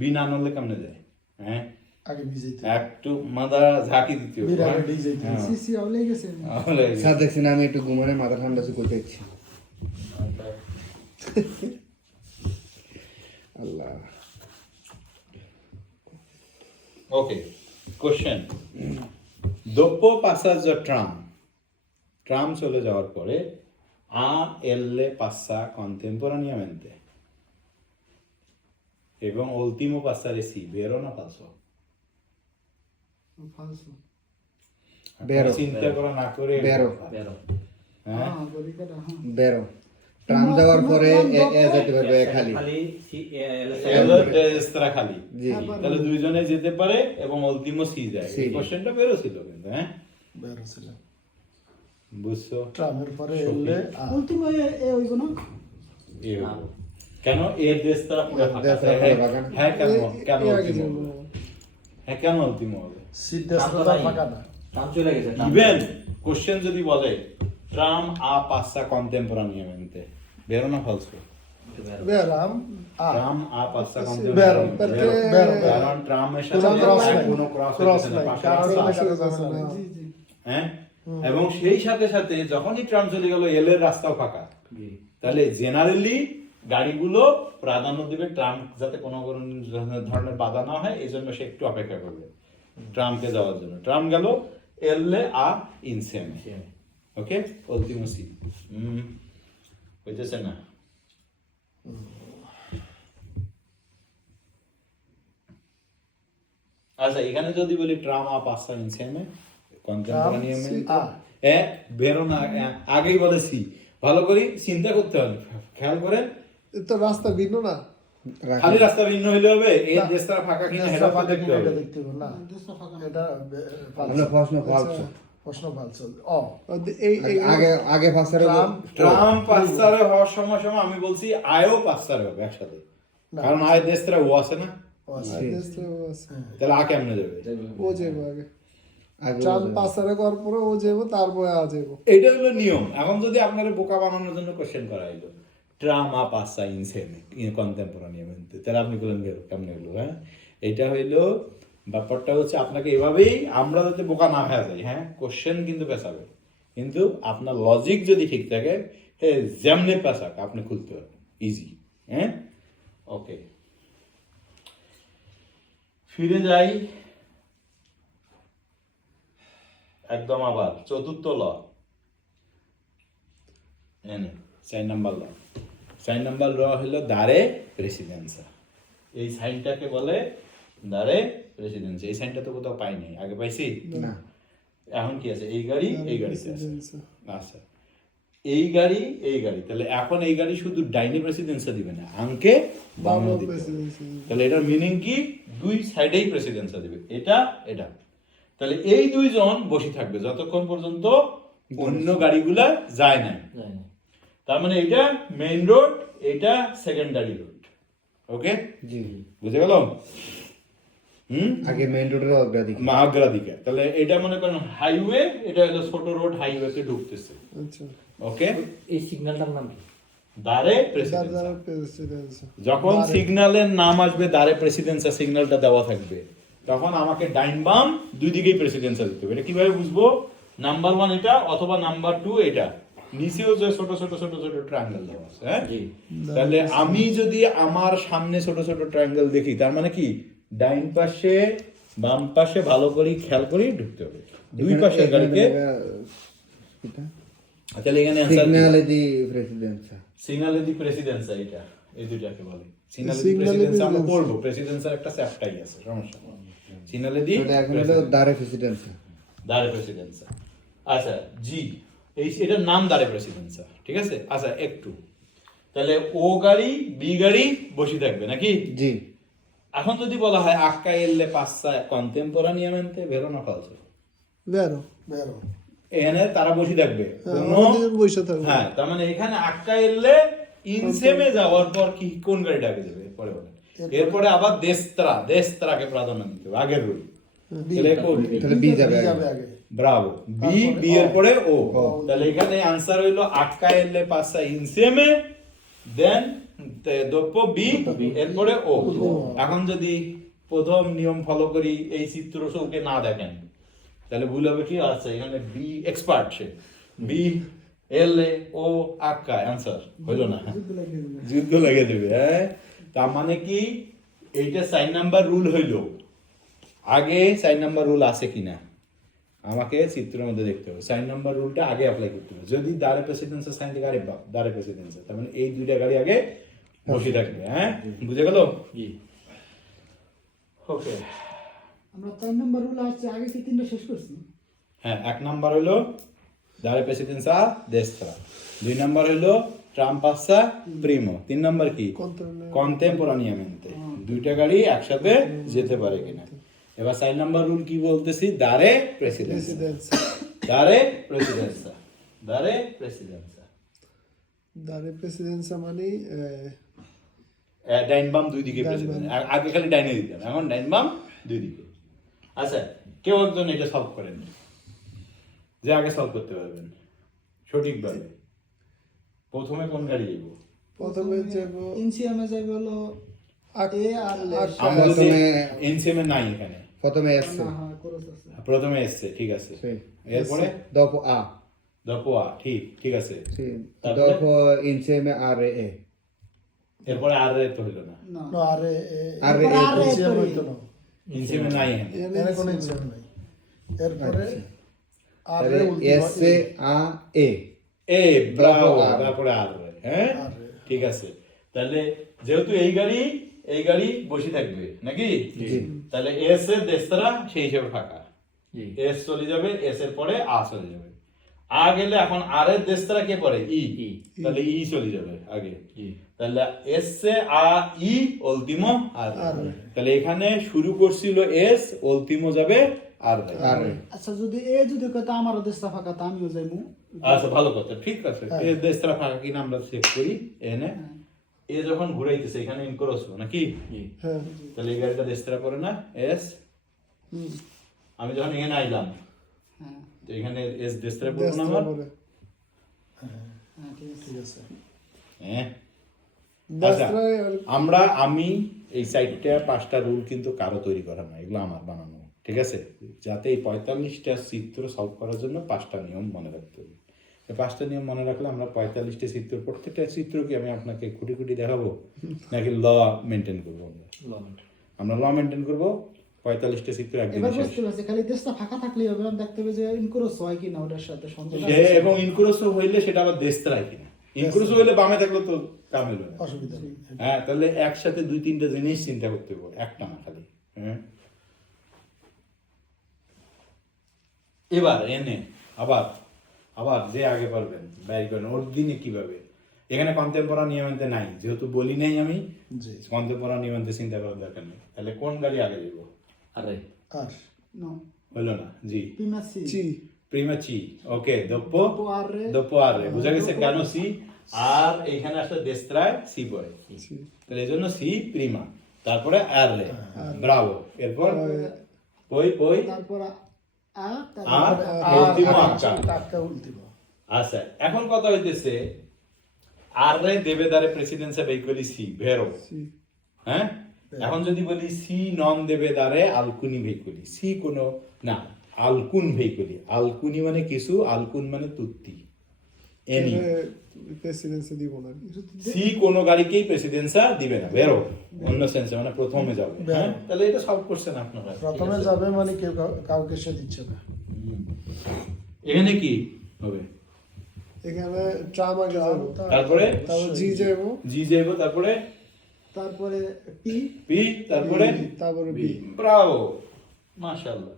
বি না নলে কামনে যায়। হ্যাঁ আগে বিজেতে একটু মাথা ঝাঁকি দিতে হবে। বিরাট ডি যাইতে হ্যাঁ। সি সি আউলে গেছে তাহলে স্যার দেখছি না আমি একটু ঘুমানে মাথা ঠান্ডা করতে ইচ্ছি আল্লাহ Okay, question. Dopo passaggio tram. Tram চলে যাওয়ার পরে a elle passa contemporaneamente. এবং ultimo passare sì, vero না falso? ফালসো Vero. চিন্তা করা না করে Vero. Vero. হ্যাঁ হ্যাঁ গরিকাটা হ্যাঁ বেরো ট্রাম যাওয়ার পরে এ যেতে পারবে খালি খালি সি এল এলো destra খালি। জি তাহলে দুইজনে যেতে পারে এবং ultimo সি যায়। এই Sì. কোশ্চেনটা বেরো ছিল কিন্তু হ্যাঁ বের ছিল বুঝছো? ট্রামের পরে এলে último এ হইব না এ হলো। কেন এর destra পুরো ফাঁকা? destra পুরো ফাঁকা। হ্যাঁ কেন কেন এ আগে ultimo যাবো। হবে? হ্যাঁ কেন ultimo হবে? সিদ্ধা ফাঁকা না ট্রাম চলে গেছে ইভেন কোশ্চেন যদি বলে ট্রাম আ পাসা কন্টেম্পোরানিয়ামেন্তে vero না falso? বেরাম ট্রাম আ পাসা Vero, কন্টেম্পোরানিয়ামেন্তে perché vero, কারণ ট্রামের সাথে কোনো cross নাই। কোনো ক্রস Cross হচ্ছে না নাই, পাশে কারণ রাস্তা। দেখা যাচ্ছে না। জি জি হ্যাঁ এবং সেই সাথে সাথে যখনই ট্রাম চলে গেল এল এর রাস্তাও ফাঁকা, জি তাহলে জেনারেলি গাড়িগুলো প্রাধান্য দেবে ট্রাম যাতে কোনো ধরনের বাধা না হয়, এই জন্য সে একটু অপেক্ষা করবে ট্রামকে যাওয়ার জন্য। ট্রাম গেল এলে আ ইনসেমে। ওকে ultimo sì. হইতেছে না? আচ্ছা এখানে যদি বলি ট্রাম আ পাসা ইনসেমে কন্টেম্পোরানিয়ামেন্ট আ। এ বেরো না আগেই বলেছি, ভালো করে চিন্তা করতে হবে, খেয়াল করেন। এ তো রাস্তা ভিন্ন না খালি রাস্তা ভিন্ন হইলে হবে, এই দেশটা ফাঁকা কিনা দেশটা হেডা ফাঁকা দেখতে কিনা হবে। এটা দেখতে হবে না দেশটা ফাঁকা এটা আমরা প্রশ্ন ফালসো প্রশ্ন ফালসো ও এই আগে আগে ফাসারে ট্রাম ট্রাম পাঁচটারে হওয়ার সময় সময় আমি বলছি আয়ও পাঁচটারে হবে একসাথে, না। কারণ আয় দেশটা ও আছে না, ও আছে। দেশটা আছে। তাহলে আ কেমনে যাবে? ও যাবো আগে আগে ট্রাম পাসারে করার পরে ও যাবো তারপরে আ যাবো এইটা হলো নিয়ম। এখন যদি আপনারা বোকা বানানোর জন্য কোশ্চেন করা হইলো ট্রাম আ পাসা ইনসেমে কন্টেম্পোরানিয়ামেন্টে, তাহলে আপনি বলেন কেমনে হলো? হ্যাঁ এইটা হইলো ব্যাপারটা হচ্ছে আপনাকে এভাবেই আমরা যাতে বোকা না হয়ে যাই। হ্যাঁ কোশ্চেন কিন্তু পেঁচাবে, কিন্তু আপনার লজিক যদি ঠিক থাকে যেমনে পেঁচাক আপনি খুলতে পারবেন ইজি। হ্যাঁ ওকে ফিরে যাই একদম আবার চতুর্থ ল, 4 নাম্বার ল। 4 নাম্বার ল হলো দারে প্রেসিডেন্সা। এই সাইনটাকে বলে দারে প্রেসিডেন্সি। এই সাইনটা তো কোথাও পাইনি, আগে পাইছি না এখন কি আছে? এই গাড়ি এই গাড়িতে আছে। আচ্ছা এই গাড়ি এই গাড়ি, তাহলে এখন এই গাড়ি শুধু ডাইনে প্রেসিডেন্সা দিবে না, আঙ্কে বামে দিবে। তাহলে এটার মিনিং কি? দুই সাইডেই প্রেসিডেন্সা দিবে, এটা এটা। তাহলে এই দুইজন বসে থাকবে যতক্ষণ পর্যন্ত অন্য গাড়িগুলা যায় না। যায় না তার মানে এটা মেইন রোড, এটা সেকেন্ডারি রোড। ওকে জি বুঝে গেল? আগে মেইন রোডের অগ্রাধিকার অগ্রাধিকার। তাহলে এটা মনে করেন হাইওয়ে, এটা হলো ছোট রোড, হাইওয়েতে ঢুকতেছে। আচ্ছা ওকে এই সিগন্যালটার নাম কি? দারে যার প্রেসিডেন্সা। দ্বারা প্রেসিডেন্স যখন সিগন্যালের নাম আসবে দারে প্রেসিডেন্সা সিগন্যালটা দেওয়া থাকবে, তখন আমাকে ডাইন বাম দুই দিকেই প্রেসিডেন্সা দিতে হবে। এটা কিভাবে বুঝবো? নাম্বার 1 এটা অথবা নাম্বার 2 এটা, নিচেও যে ছোট ছোট ছোট ছোট ট্রায়াঙ্গেল দেওয়া আছে। হ্যাঁ জি তাহলে আমি যদি আমার সামনে ছোট ছোট ট্রায়াঙ্গেল দেখি, তার মানে কি ডাইন পাশে বাম পাশে ভালো করে খেয়াল করে ঢুকতে হবে দুই পাশে গাড়িকে। তাহলে এখানে অ্যানসার সিগন্যালে দি প্রেসিডেন্সা সিগন্যালে দি প্রেসিডেন্সা, এটা এই দুইটাকে বলে সিনালে দি Signal প্রেসিডেন্সি আমরা presidency। পড়বো, প্রেসিডেন্সির একটা চ্যাপ্টারই আছে, সমস্যা নেই। সিনালে দি তাহলে এখন হলো দারে প্রেসিডেন্সি। দারে প্রেসিডেন্সি। আচ্ছা জি, এটার নাম দারে প্রেসিডেন্সি, ঠিক আছে। আচ্ছা একটু তাহলে ও গাড়ি বি গাড়ি বসে থাকবে নাকি? জি। এখন যদি বলা হয় acca elle passa contemporaneamente, vero না falso? ভেরো। বেরো এখানে তারা বসে থাকবে হ্যাঁ, কোনো আমাদের বসে থাকবে। হ্যাঁ, তার মানে এখানে acca elle insieme যাওয়ার পর কি কোন গাড়িটাকে দেবে পরে বলেন। এরপরে আবার দেস্ত্রাকে প্রাধান্য দিতে হবে, আগের রুল। তাহলে বি যাবে আগে। যাবে আগে ব্রাভো, বি এর পরে ও। তাহলে এখানে आंसर হইলো acca elle passa insieme, দেন dopo বি এরপরে ও। এখন যদি প্রথম নিয়ম ফলো করি, এই চিত্র সৌকে না দেখেন তাহলে ভুল হবে কি? আছে এখানে বি এক্সপার্ট, সে বি এল এ ও আক্কা, অ্যান্সার হইল না, যুদ্ধ লাগে দেবে। হ্যাঁ, তার মানে কি এইটা 4 নাম্বার রুল হইল। আগে 4 নাম্বার রুল আছে কিনা আমাকে চিত্রের মধ্যে দেখতে হবে। 4 নাম্বার রুলটা আগে অ্যাপ্লাই করতে হবে। যদি দারে প্রেসিডেন্সি সাইন থেকে আরে বাপ দারে প্রেসিডেন্সি, তার মানে এই দুইটা গাড়ি আগে বসে থাকবে। হ্যাঁ, বুঝে গেল? জি। ওকে। আমরা 4 নম্বর রুল আছে, আগে কি 3টা শেষ করছি? হ্যাঁ, 1 নাম্বার হইলো দারে প্রেসিডেন্সা দেস্ত্রা, 2 নাম্বার হইলো ট্রাম্পাসা প্রিমো, 3 নাম্বার কি কন্টেম্পোরানিয়ামেন্টে, দুইটা গাড়ি একসাথে যেতে পারে কিনা। এবার 4 নাম্বার রুল কি বলতেছি? দারে প্রেসিডেন্সা, প্রেসিডেন্সি। দারে প্রেসিডেন্সা, দারে প্রেসিডেন্সা। দারে প্রেসিডেন্সি মানে ডাইন বাম দুই দিকে ডাইন প্রেসিডেন্ট, বাম। আগে খালি ডাইনে দিতাম, এখন ডাইন বাম দুই দিকে। আচ্ছা, কেউ একজন এটা সলভ করেন, যে আগে সলভ করতে পারবেন সঠিকভাবে। প্রথমে কোন গাড়ি যাবো? প্রথমে যাব ইনসিএমে যাবে হলো এ আর আমরা প্রথমে- এনসিএম নাই এখানে, প্রথমে এসছে। না, হ্যাঁ কোরস আছে। প্রথমে এসছে, ঠিক আছে। Sì. এরপরে Dopo A. দপো আ, ঠিক আছে। Sì. Tappole? Dopo insieme A, R, E. এরপরে আর এ তো হইলো না, না, নো আরে আরে এরপরে আর এ ইনসিয়াম করি। হইতো না, এনসিএম নাই এখানে। এখানে কোনো ইনসিয়াম নাই। এরপরে আরে তাহলে উল্টিমা S, A, E. A Bravo, তারপর আর। তারপরে আর এ, হ্যাঁ আর এ। ঠিক আছে। তাহলে যেহেতু এই গাড়ি বসে থাকবে নাকি, জি। তাহলে এস এর দেশরা সেই হিসেবে ফাঁকা, জি। এস চলে যাবে, এস এর পরে আ চলে যাবে। আ গেলে এখন আর এর দেশরা কে পরে? ই, ই। তাহলে ই চলে যাবে আগে। জি। তাহলে এস এ আ ই উলটিমো আর। তাহলে এখানে শুরু করছিল এস, উলটিমো যাবে আর। R. আচ্ছা, যদি এ যদি কয় তা আমারও দেশটা ফাঁকা, তা আমিও যাইমু। আচ্ছা, ভালো কথা, ঠিক আছে। এর দেশরা ফাঁকা কিনা আমরা চেক করি। এনে এ যখন ঘুরাইতেছে এখানে ইনক্রস নাকি, জি। হ্যাঁ তাহলে এই গাড়িটা দেশরা করে না এস। আমি যখন এখানে আইলাম হ্যাঁ, তো এখানে এস দেশরা করবো না দেশটা আমার। পরে হ্যাঁ, ঠিক আছে। ঠিক আছে। হ্যাঁ, আচ্ছা, দেশটায় আর আমি এই সাইডটা 5টা রুল কিন্তু কারো তৈরি করা না, এগুলো আমার বানানো, ঠিক আছে। যাতে এই 45টা চিত্র সলভ করার জন্য 5টা নিয়ম মনে রাখতে হবে। এই 5টা নিয়ম মনে রাখলে আমরা 45টা চিত্র, প্রত্যেকটা চিত্র কি আমি আপনাকে খুঁটি খুঁটি দেখাবো নাকি ল মেনটেন করবো? আমরা ল মেনটেন করবো। 45টা চিত্র একদিনে এবার শেষ। বুঝতে পারছি, খালি দেশটা ফাঁকা থাকলেই হবে, আমি দেখতে হবে যে ইনক্রস হয় কিনা ওটার সাথে সংযোগ যে আছে। এবং ইনক্রোস হইলে সেটা আবার দেশত্রায় কিনা। ইনক্রোস হইলে বামে থাকলে তো কাম হইলো না। অসুবিধা নেই। হ্যাঁ, তাহলে একসাথে 2-3টা জিনিস চিন্তা করতে হবে, একটা না খালি। হ্যাঁ, এবার এনে আবার যে আগে পারবেন বাইর করেন, ওর দিনে কিভাবে। এখানে কন্টেম্পোরানিয়ামেন্টে নাই, যেহেতু বলি নাই আমি, জি কন্টেম্পোরানিয়ামেন্টে চিন্তা করার দরকার নেই। তাহলে কোন গাড়ি আগে যাব? আরে আর No, হইলো না, জি prima sì. জি প্রিমা চি, ওকে, Dopo arre. দোপো আর বুঝা গেছে কেন সি। আর এইখানে আসলে দেস্ত্রায় সি পড়ে, তাহলে এই জন্য সি প্রিমা, তারপরে আর রে, ব্রাভো। এরপর পই তারপর A, আর তারপর উল্টিমো আক্কা। টাক্কা উল্টিমো। আচ্ছা, এখন কথা হইতেছে আর রে দেবে দারে প্রেসিডেন্সে বেইকলি সি ভেরো। হ্যাঁ, এখন যদি বলি সি নন দেবে দারে আলকুনি ভেইকলি, সি কোনো না, আলকুন ভেইকলি। আলকুনি মানে কিছু, আলকুন মানে তুত্তি, এনি। প্রেসিডেন্সি দিব না সি কোনো গাড়িকেই প্রেসিডেন্সা দিবে না, বেরো, অন্য সেন্সে মানে প্রথমে যাবে। হ্যাঁ, তাহলে এটা সলভ করছেন আপনারা। প্রথমে যাবে মানে কেউ কাউকে সে দিচ্ছে না। এখানে কি হবে? এখানে ট্রাম আগে যাবো তারপরে তারপর জি যাবো জি যাইব, তারপরে তারপরে পি, পি, তারপরে তারপরে বি। ব্রাভো, মাশাআল্লাহ।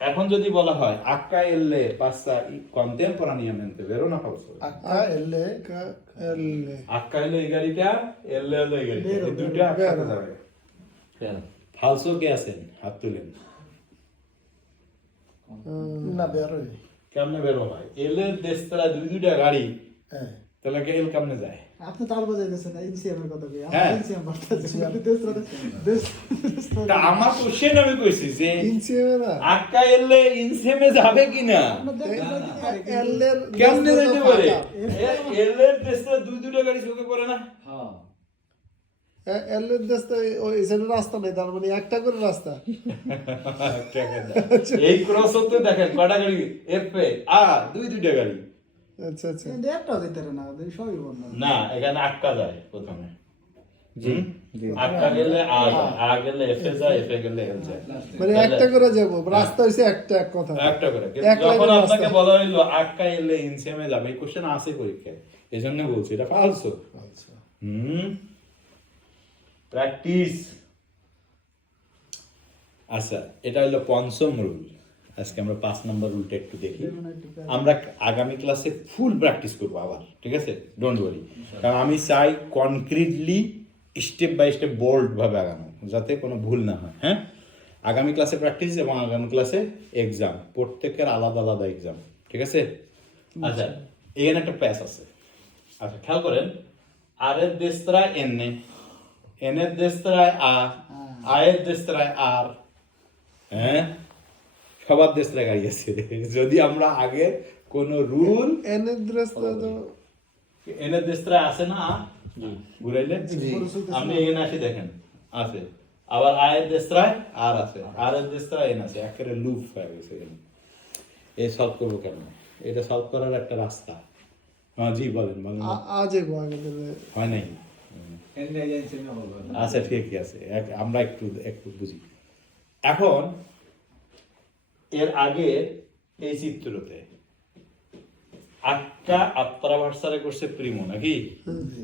এখন যদি বলা হয় acá elle passa contemporaneamente, vero না falso? আক্কা এলে এলে acá হলো এই গাড়িটা, elle হলো এই গাড়িটা, এই দুইটা একসাথে যাবে। Pero. ফালসো কে আছেন? হাত তুলেন। না বেরোয়। কেমনে বেরো হয়? এলের দেশতলা দুইটা গাড়ি, হ্যাঁ তাহলে এল কেমনে যায়? আপনি তাল বাজাইতেছেন ইনসিএম এর কথা কই, হ্যাঁ। ইনসিএম বার্তাছে দেশ তা আমার কোশ্চেন আমি কইছি যে ইনসিএমে না আক্কা এলে ইনসেমে যাবে কিনা? এলের কেমনে দেশটা যাইতে তো পারে? ফাঁকা। এলের দেশতলা দুইটা গাড়ি চোখে পড়ে না? এলের দেশটা ওই সাইডে রাস্তা নেই, তার মানে একটা করে রাস্তা। এই ক্রস হতে দেখেন কটা গাড়ি, এফ এ আ দুইটা গাড়ি। আচ্ছা আচ্ছা একটাও দিতে না, সবই বন্ধ। না, এখানে আক্কা যায় প্রথমে। জি, আক্কা গেলে আ যায়, আ গেলে এফ এ যায়, এফ এ গেলে এল যায়। মানে একটা করে যাবো, রাস্তা হইছে একটা, এক কথা। একটা করে। কিন্তু এক যখন লাইনের আপনাকে রাস্তা। বলা হইলো আক্কা এলে ইনসেমে যাবে, এই কোশ্চেন আছে পরীক্ষায়, এই জন্য বলছি এটা ফালসো। আচ্ছা প্র্যাকটিস। আচ্ছা, এটা হলো পঞ্চম রুল। আজকে আমরা 5 নম্বর রুলটা একটু দেখি। আমরা আগামী ক্লাসে ফুল প্র্যাকটিস করবো আবার, ঠিক আছে? ডোন্ট ওয়ারি, কারণ আমি চাই কনক্রিটলি স্টেপ বাই স্টেপ বোল্ড ভাবে আগানো, যাতে কোনো ভুল না হয়। হ্যাঁ, আগামী ক্লাসে প্র্যাকটিস এবং আগামী ক্লাসে এক্সাম, প্রত্যেকের আলাদা আলাদা এক্সাম, ঠিক আছে? আচ্ছা, এখানে একটা প্যাস আছে। আচ্ছা, খেয়াল করেন, আর এর দেশতরায় এনে, এনের দেশতরায় আ, আয়ের দেশতরায় আর, হ্যাঁ, সবার দেশতরায় গাড়ি আছে। যদি আমরা আগে কোন রুল, এনের দেশটা তো এনের দেশতরায় আছে না ঘুরাইলে, আপনি এখানে আসি দেখেন আছে, আবার আয়ের দেশতরায় আর আছে, আর এর দেশতরায় এন আছে, একেবারে লুপ হয়ে গেছে এখানে। এই সলভ করবো কেন? এটা সলভ করার একটা রাস্তা। হ্যাঁ জি, বলেন বলেন। আজ এগো আগে দিলে হয় নাই? আচ্ছা ঠিকই আছে, আমরা একটু একটু বুঝি। এখন এর আগে এই চিত্রতে আক্কা আত্রাভার্সারে করছে প্রিমো নাকি?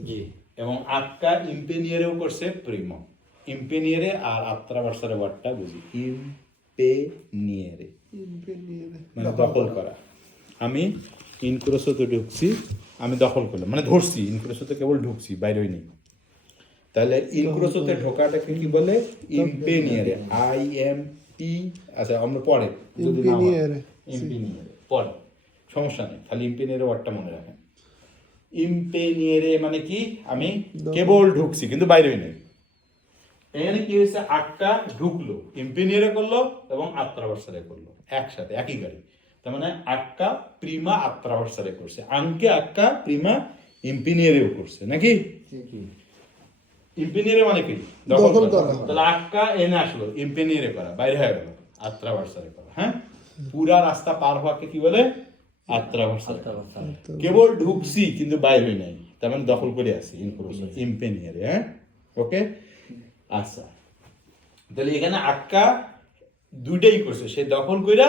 জি। এবং আক্কা ইম্পেনিয়ারেও করছে প্রিমো। ইম্পেনিয়ারে আর আত্রাভার্সারে ওয়ার্ডটা বুঝি, ইম্পেনিয়ারে মানে দখল করা। আমি ইনক্রোসোতে ঢুকছি, আমি দখল করলাম, মানে ধরছি, ইনক্রোসোতে কেবল ঢুকছি, বাইরে নেই। তাহলে ইনক্রোসোতে ঢোকাটাকে কি বলে? ইম্পেনিয়ারে, আই এম পি। আচ্ছা, আমরা পরে যদি না ইম্পেনিয়ারে। ইম্পেনিয়ারে পরে সমস্যা নেই, খালি ইম্পেনিয়ারে ওয়ার্ডটা মনে রাখেন। ইম্পেনিয়ারে মানে কি? আমি কেবল ঢুকছি কিন্তু বাইরে নেই। এখানে কি হয়েছে? আক্কা ঢুকলো, ইম্পেনিয়ারে করলো এবং আত্রাভার্সারে করলো একসাথে, একই গাড়ি। তার মানে আক্কা প্রিমা আত্রাভার্সারে করছে, আঙ্কে আক্কা প্রিমা ইম্পেনিয়ারেও করছে নাকি? ইম্পেনিয়ারে মানে কি? দখল করা। তাহলে আক্কা এনে আসলো, ইম্পেনিয়ারে করা, বাইরে হয়ে গেল, আত্রাভার্সারে করা। হ্যাঁ, পুরা রাস্তা পার হওয়াকে কি বলে? আত্রাভার্সারে। কেবল ঢুকছি কিন্তু বাইরে হই নাই, তার মানে দখল করে আছি, ইম্পেনিয়ারে। হ্যাঁ, ওকে। আচ্ছা, তাহলে এখানে আক্কা দুইটাই করছে, সে দখল কইরা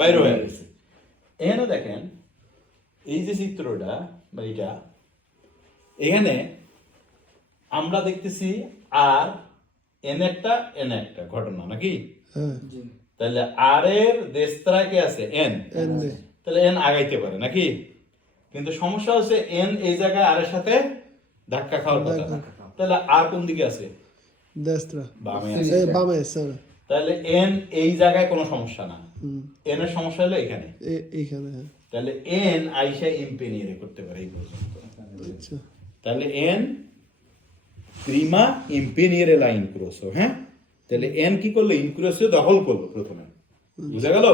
বাইরে হয়ে গেছে। এখানে দেখেন এই যে চিত্রটা বা এটা, এখানে আমরা দেখতেছি আর এন একটা ঘটনা নাকি? হ্যাঁ তাহলে আর এর দেশতরায় কে আছে? এন। তাহলে এন আগাইতে পারে নাকি? কিন্তু সমস্যা হচ্ছে এন এই জায়গায় আর এর সাথে ধাক্কা খাওয়ার কথা। তাহলে আর কোন দিকে আছে? দেশটা বামে এই আছে। বামে স্যার। তাহলে এন এই জায়গায় কোনো সমস্যা না, এন এর সমস্যা হলো এখানে। এইখানে হ্যাঁ। তাহলে এন আইসা ইম্পেনিয়ারে করতে পারে এই পর্যন্ত। আচ্ছা তাহলে এন প্রিমা ইম্পেনিয়ারে লা ইনক্রোসো। হ্যাঁ, তাহলে এন কি করলো? ইনক্রোসো দখল করলো প্রথমে, বুঝা গেল?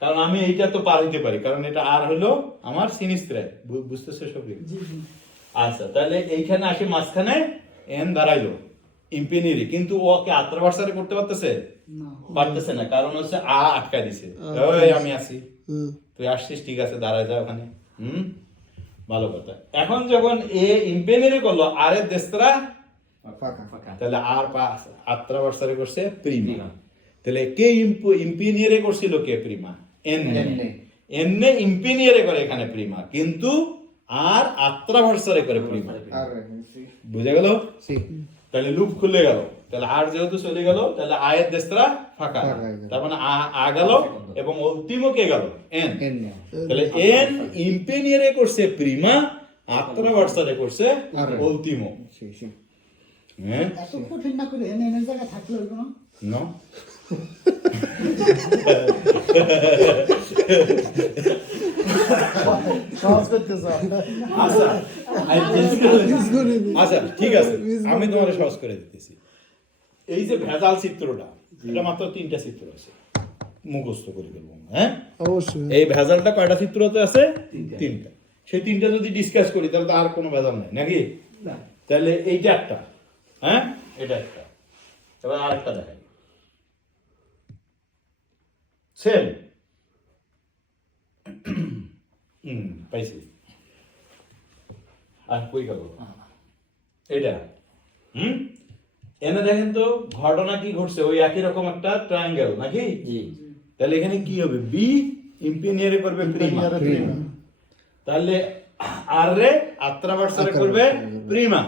কারণ আমি এইটা তো পার হইতে পারি, কারণ এটা আর হলো আমার সিনিস্ত্রায়, বুঝতেছে সবই? আচ্ছা, তাহলে এইখানে আসে মাঝখানে এন দাঁড়াইলো ইম্পেনিয়ারে, কিন্তু ওকে আত্রাভার্সারে করতে পারতেছে? পারতেছে না, কারণ হচ্ছে আ আটকায় দিছে। ওই আমি আছি, তুই আসছিস, ঠিক আছে, দাঁড়ায় যা ওখানে। ভালো কথা। এখন যখন এ ইম্পেনিয়ারে করলো, আর এর দেশতরা ফাঁকা। তাহলে আর আত্রাভার্সারে করছে প্রিমা। তাহলে কে ইম্পেনিয়ারে করছিল? কে প্রিমা? এন। এনে ইম্পেনিয়ারে করে এখানে প্রিমা, কিন্তু আর আত্রা ভার্সারে করে প্রিমা আর বুঝে গেল সি তাহলে লুপ খুলে গেল তাহলে আর যেহেতু চলে গেল তাহলে আয়ের দেশরা ফাঁকা ফাঁকা হয়ে গেল। তার মানে আ গেল এবং অন্তিম কে গেল এন এন তাহলে এন ইম্পেনিয়ারে করছে প্রিমা আত্রা ভার্সারে করছে অন্তিম সি সি হ্যাঁ এত কঠিন না করে এনে এনের জায়গায় থাকলে হইব না No. সহজ করতে চাও আচ্ছা আচ্ছা ঠিক আছে আমি তোমাকে সহজ করে দিতেছি এই যে ভেজাল চিত্রটা এটা মাত্র 3টা চিত্র আছে মুখস্থ করে ফেলবো হ্যাঁ অবশ্যই এই ভেজালটা কয়টা চিত্রতে আছে 3টা সেই 3টা যদি ডিসকাস করি তাহলে তো আর কোনো ভেজাল নাই নাকি তাহলে এইটা একটা হ্যাঁ এটা একটা এবার আরেকটা দেখাই সেম পাইছি আর কই গেল এটা এনে দেখেন তো ঘটনা কি ঘটছে ওই একই রকম একটা ট্রায়াঙ্গেল নাকি জি তাহলে এখানে কি হবে বি ইম্পিনিয়ারে করবে প্রিমা তাহলে আর রে আত্রাভার্সারে করবে প্রিমা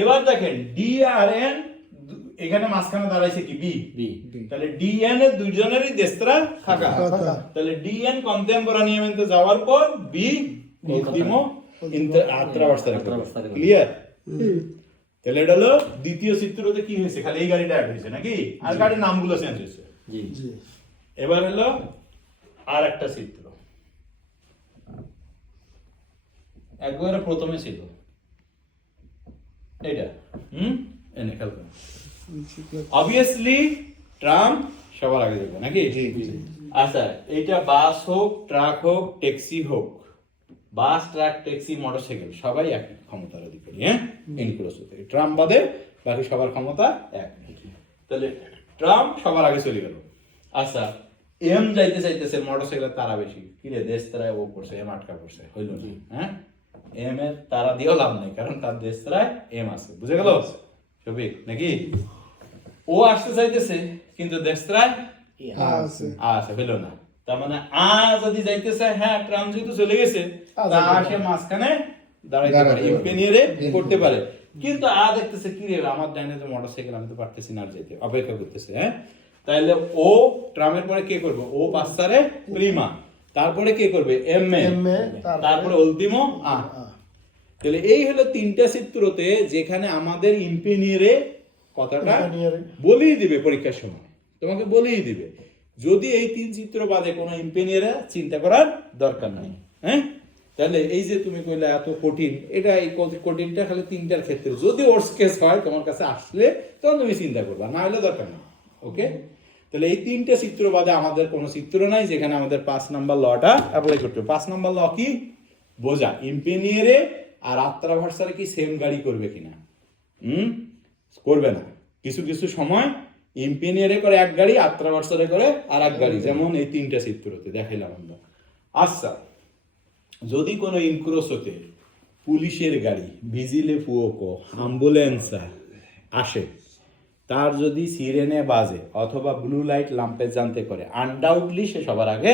এবার দেখেন ডি আর এন এখানে মাঝখানে দাঁড়াইছে কি বি বি তাহলে ডিএন এর দুইজনেরই দেশরা ফাঁকা তাহলে ডিএন কন্টেম্পোরানিয়ামেন্টে যাওয়ার পর বি উল্টিমো আত্রাভার্সারে করবে ক্লিয়ার তাহলে এটা হলো দ্বিতীয় চিত্রতে কি হয়েছে খালি এই গাড়িটা অ্যাড হয়েছে নাকি আর গাড়ির নামগুলো চেঞ্জ হয়েছে জি এবার হলো আর একটা চিত্র একবারে প্রথমে ছিল এটা এনে খেয়াল করুন অবভিয়াসলি ট্রাম সবার আগে যাবে নাকি আচ্ছা এইটা বাস হোক ট্রাক হোক ট্যাক্সি হোক বাস ট্রাক ট্যাক্সি মোটরসাইকেল সবাই এক ক্ষমতার অধিকারী হ্যাঁ ইনক্লুস হতে ট্রাম বাদে বাকি সবার ক্ষমতা এক তাহলে ট্রাম সবার আগে চলে গেল আচ্ছা এম যাইতে চাইতেছে মোটরসাইকেলের তারা বেশি কিরে দেশ তারায় ও করছে এম আটকা করছে হইল না হ্যাঁ এম এর তারা দিয়েও লাভ নেই কারণ তার দেশ তারায় এম আছে বুঝে গেল সবিক নাকি ও আসতে চাইতেছে কিন্তু দেশ তারায় আছে হইল না তার মানে আ যদি যাইতেছে হ্যাঁ ট্রাম যেহেতু চলে গেছে তা সে মাঝখানে দাঁড়াইতে পারে ইম্পেনিয়ারে করতে পারে কিন্তু আ দেখতেছে কি রে আমার ডাইনে যে মোটরসাইকেল আমি তো পারতেছি না আর যেতে অপেক্ষা করতেছে হ্যাঁ তাহলে ও ট্রামের পরে কে করবে ও পাঁচসারে প্রিমা তারপরে কে করবে এম এ তারপরে অন্তিমো আ তাহলে এই হলো 3টা চিত্রতে যেখানে আমাদের ইম্পেনিয়ারে কথাটা বলেই দিবে পরীক্ষার সময় তোমাকে বলেই দিবে যদি এই 3 চিত্র বাদে কোনো ইম্পেনিয়ারে চিন্তা করার দরকার নাই হ্যাঁ তাহলে এই যে তুমি কইলে এত কঠিন এটা এই কঠিনটা খালি 3টার ক্ষেত্রে যদি ওর্স কেস হয় তোমার কাছে আসলে তখন তুমি চিন্তা করবা না হলে দরকার নেই ওকে তাহলে এই 3টে চিত্র বাদে আমাদের কোনো চিত্র নাই যেখানে আমাদের 5 নাম্বার লটা অ্যাপ্লাই করতে হবে 5 নাম্বার ল কি বোঝা ইম্পেনিয়ারে আর আত্রাভার্সারে কি সেম গাড়ি করবে কিনা করবে না কিছু কিছু সময় ইম্পেনিয়ারে করে এক গাড়ি আত্রাভার্সারে করে আর এক গাড়ি যেমন এই 3টা চিত্রতে দেখাইলাম আমরা আচ্ছা যদি কোনো ইনক্রোসতে পুলিশের গাড়ি ভিজিলে ফুয়োকো অ্যাম্বুলেন্স আসে তার যদি সিরেনে বাজে অথবা ব্লু লাইট লাম্পে জানতে করে আনডাউটলি সে সবার আগে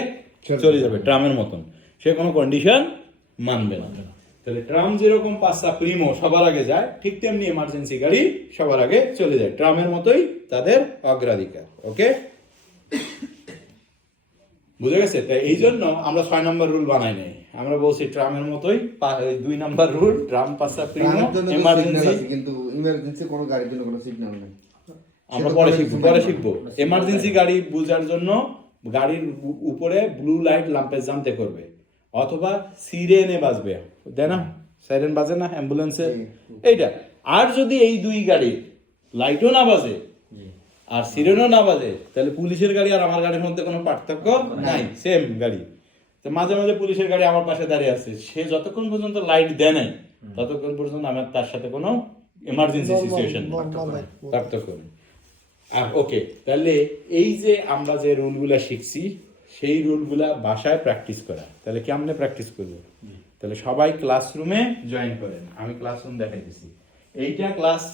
চলে যাবে ট্রামের মতন সে কোনো কন্ডিশন মানবে না তাহলে ট্রাম যেরকম পাঁচটা প্রিমো সবার আগে যায় ঠিক তেমনি এমার্জেন্সি গাড়ি সবার আগে চলে যায় ট্রামের মতোই তাদের অগ্রাধিকার ওকে বুঝে গেছে তাই এই জন্য আমরা 6 নম্বর রুল বানাই নাই আমরা বলছি ট্রামের মতোই 2 নম্বর রুল ট্রাম পাঁচটা প্রিমো এমার্জেন্সি কিন্তু ইমার্জেন্সি কোনো গাড়ির জন্য কোনো সিগন্যাল নেই আমরা পরে শিখবো এমার্জেন্সি গাড়ি বোঝার জন্য গাড়ির উপরে ব্লু লাইট ল্যাম্পে জানতে করবে অথবা সিরেনে বাজবে তাই না সাইরেন বাজে না অ্যাম্বুলেন্সে এইটা আর যদি এই দুই গাড়ি লাইটও না বাজে আর সিরেনও না বাজে তাহলে পুলিশের গাড়ি আর আমার গাড়ির মধ্যে কোনো পার্থক্য নাই সেম গাড়ি তো মাঝে মাঝে পুলিশের গাড়ি আমার পাশে দাঁড়িয়ে আছে সে যতক্ষণ পর্যন্ত লাইট দেয় নাই ততক্ষণ পর্যন্ত আমার তার সাথে কোনো এমার্জেন্সি সিচুয়েশন পার্থক্য নেই ওকে তাহলে এই যে আমরা যে রুলগুলা শিখছি সেই রুলগুলা বাসায় প্র্যাকটিস করা তাহলে কেমনে প্র্যাকটিস করবো তাহলে সবাই ক্লাসরুমে জয়েন করেন আমি ক্লাসরুম দেখাই দিচ্ছি এইটা ক্লাস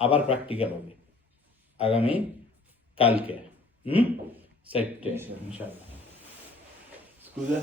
আবার প্র্যাকটিক্যাল হবে আগামী কালকে 4টে ইনশাআল্লাহ স্কুলে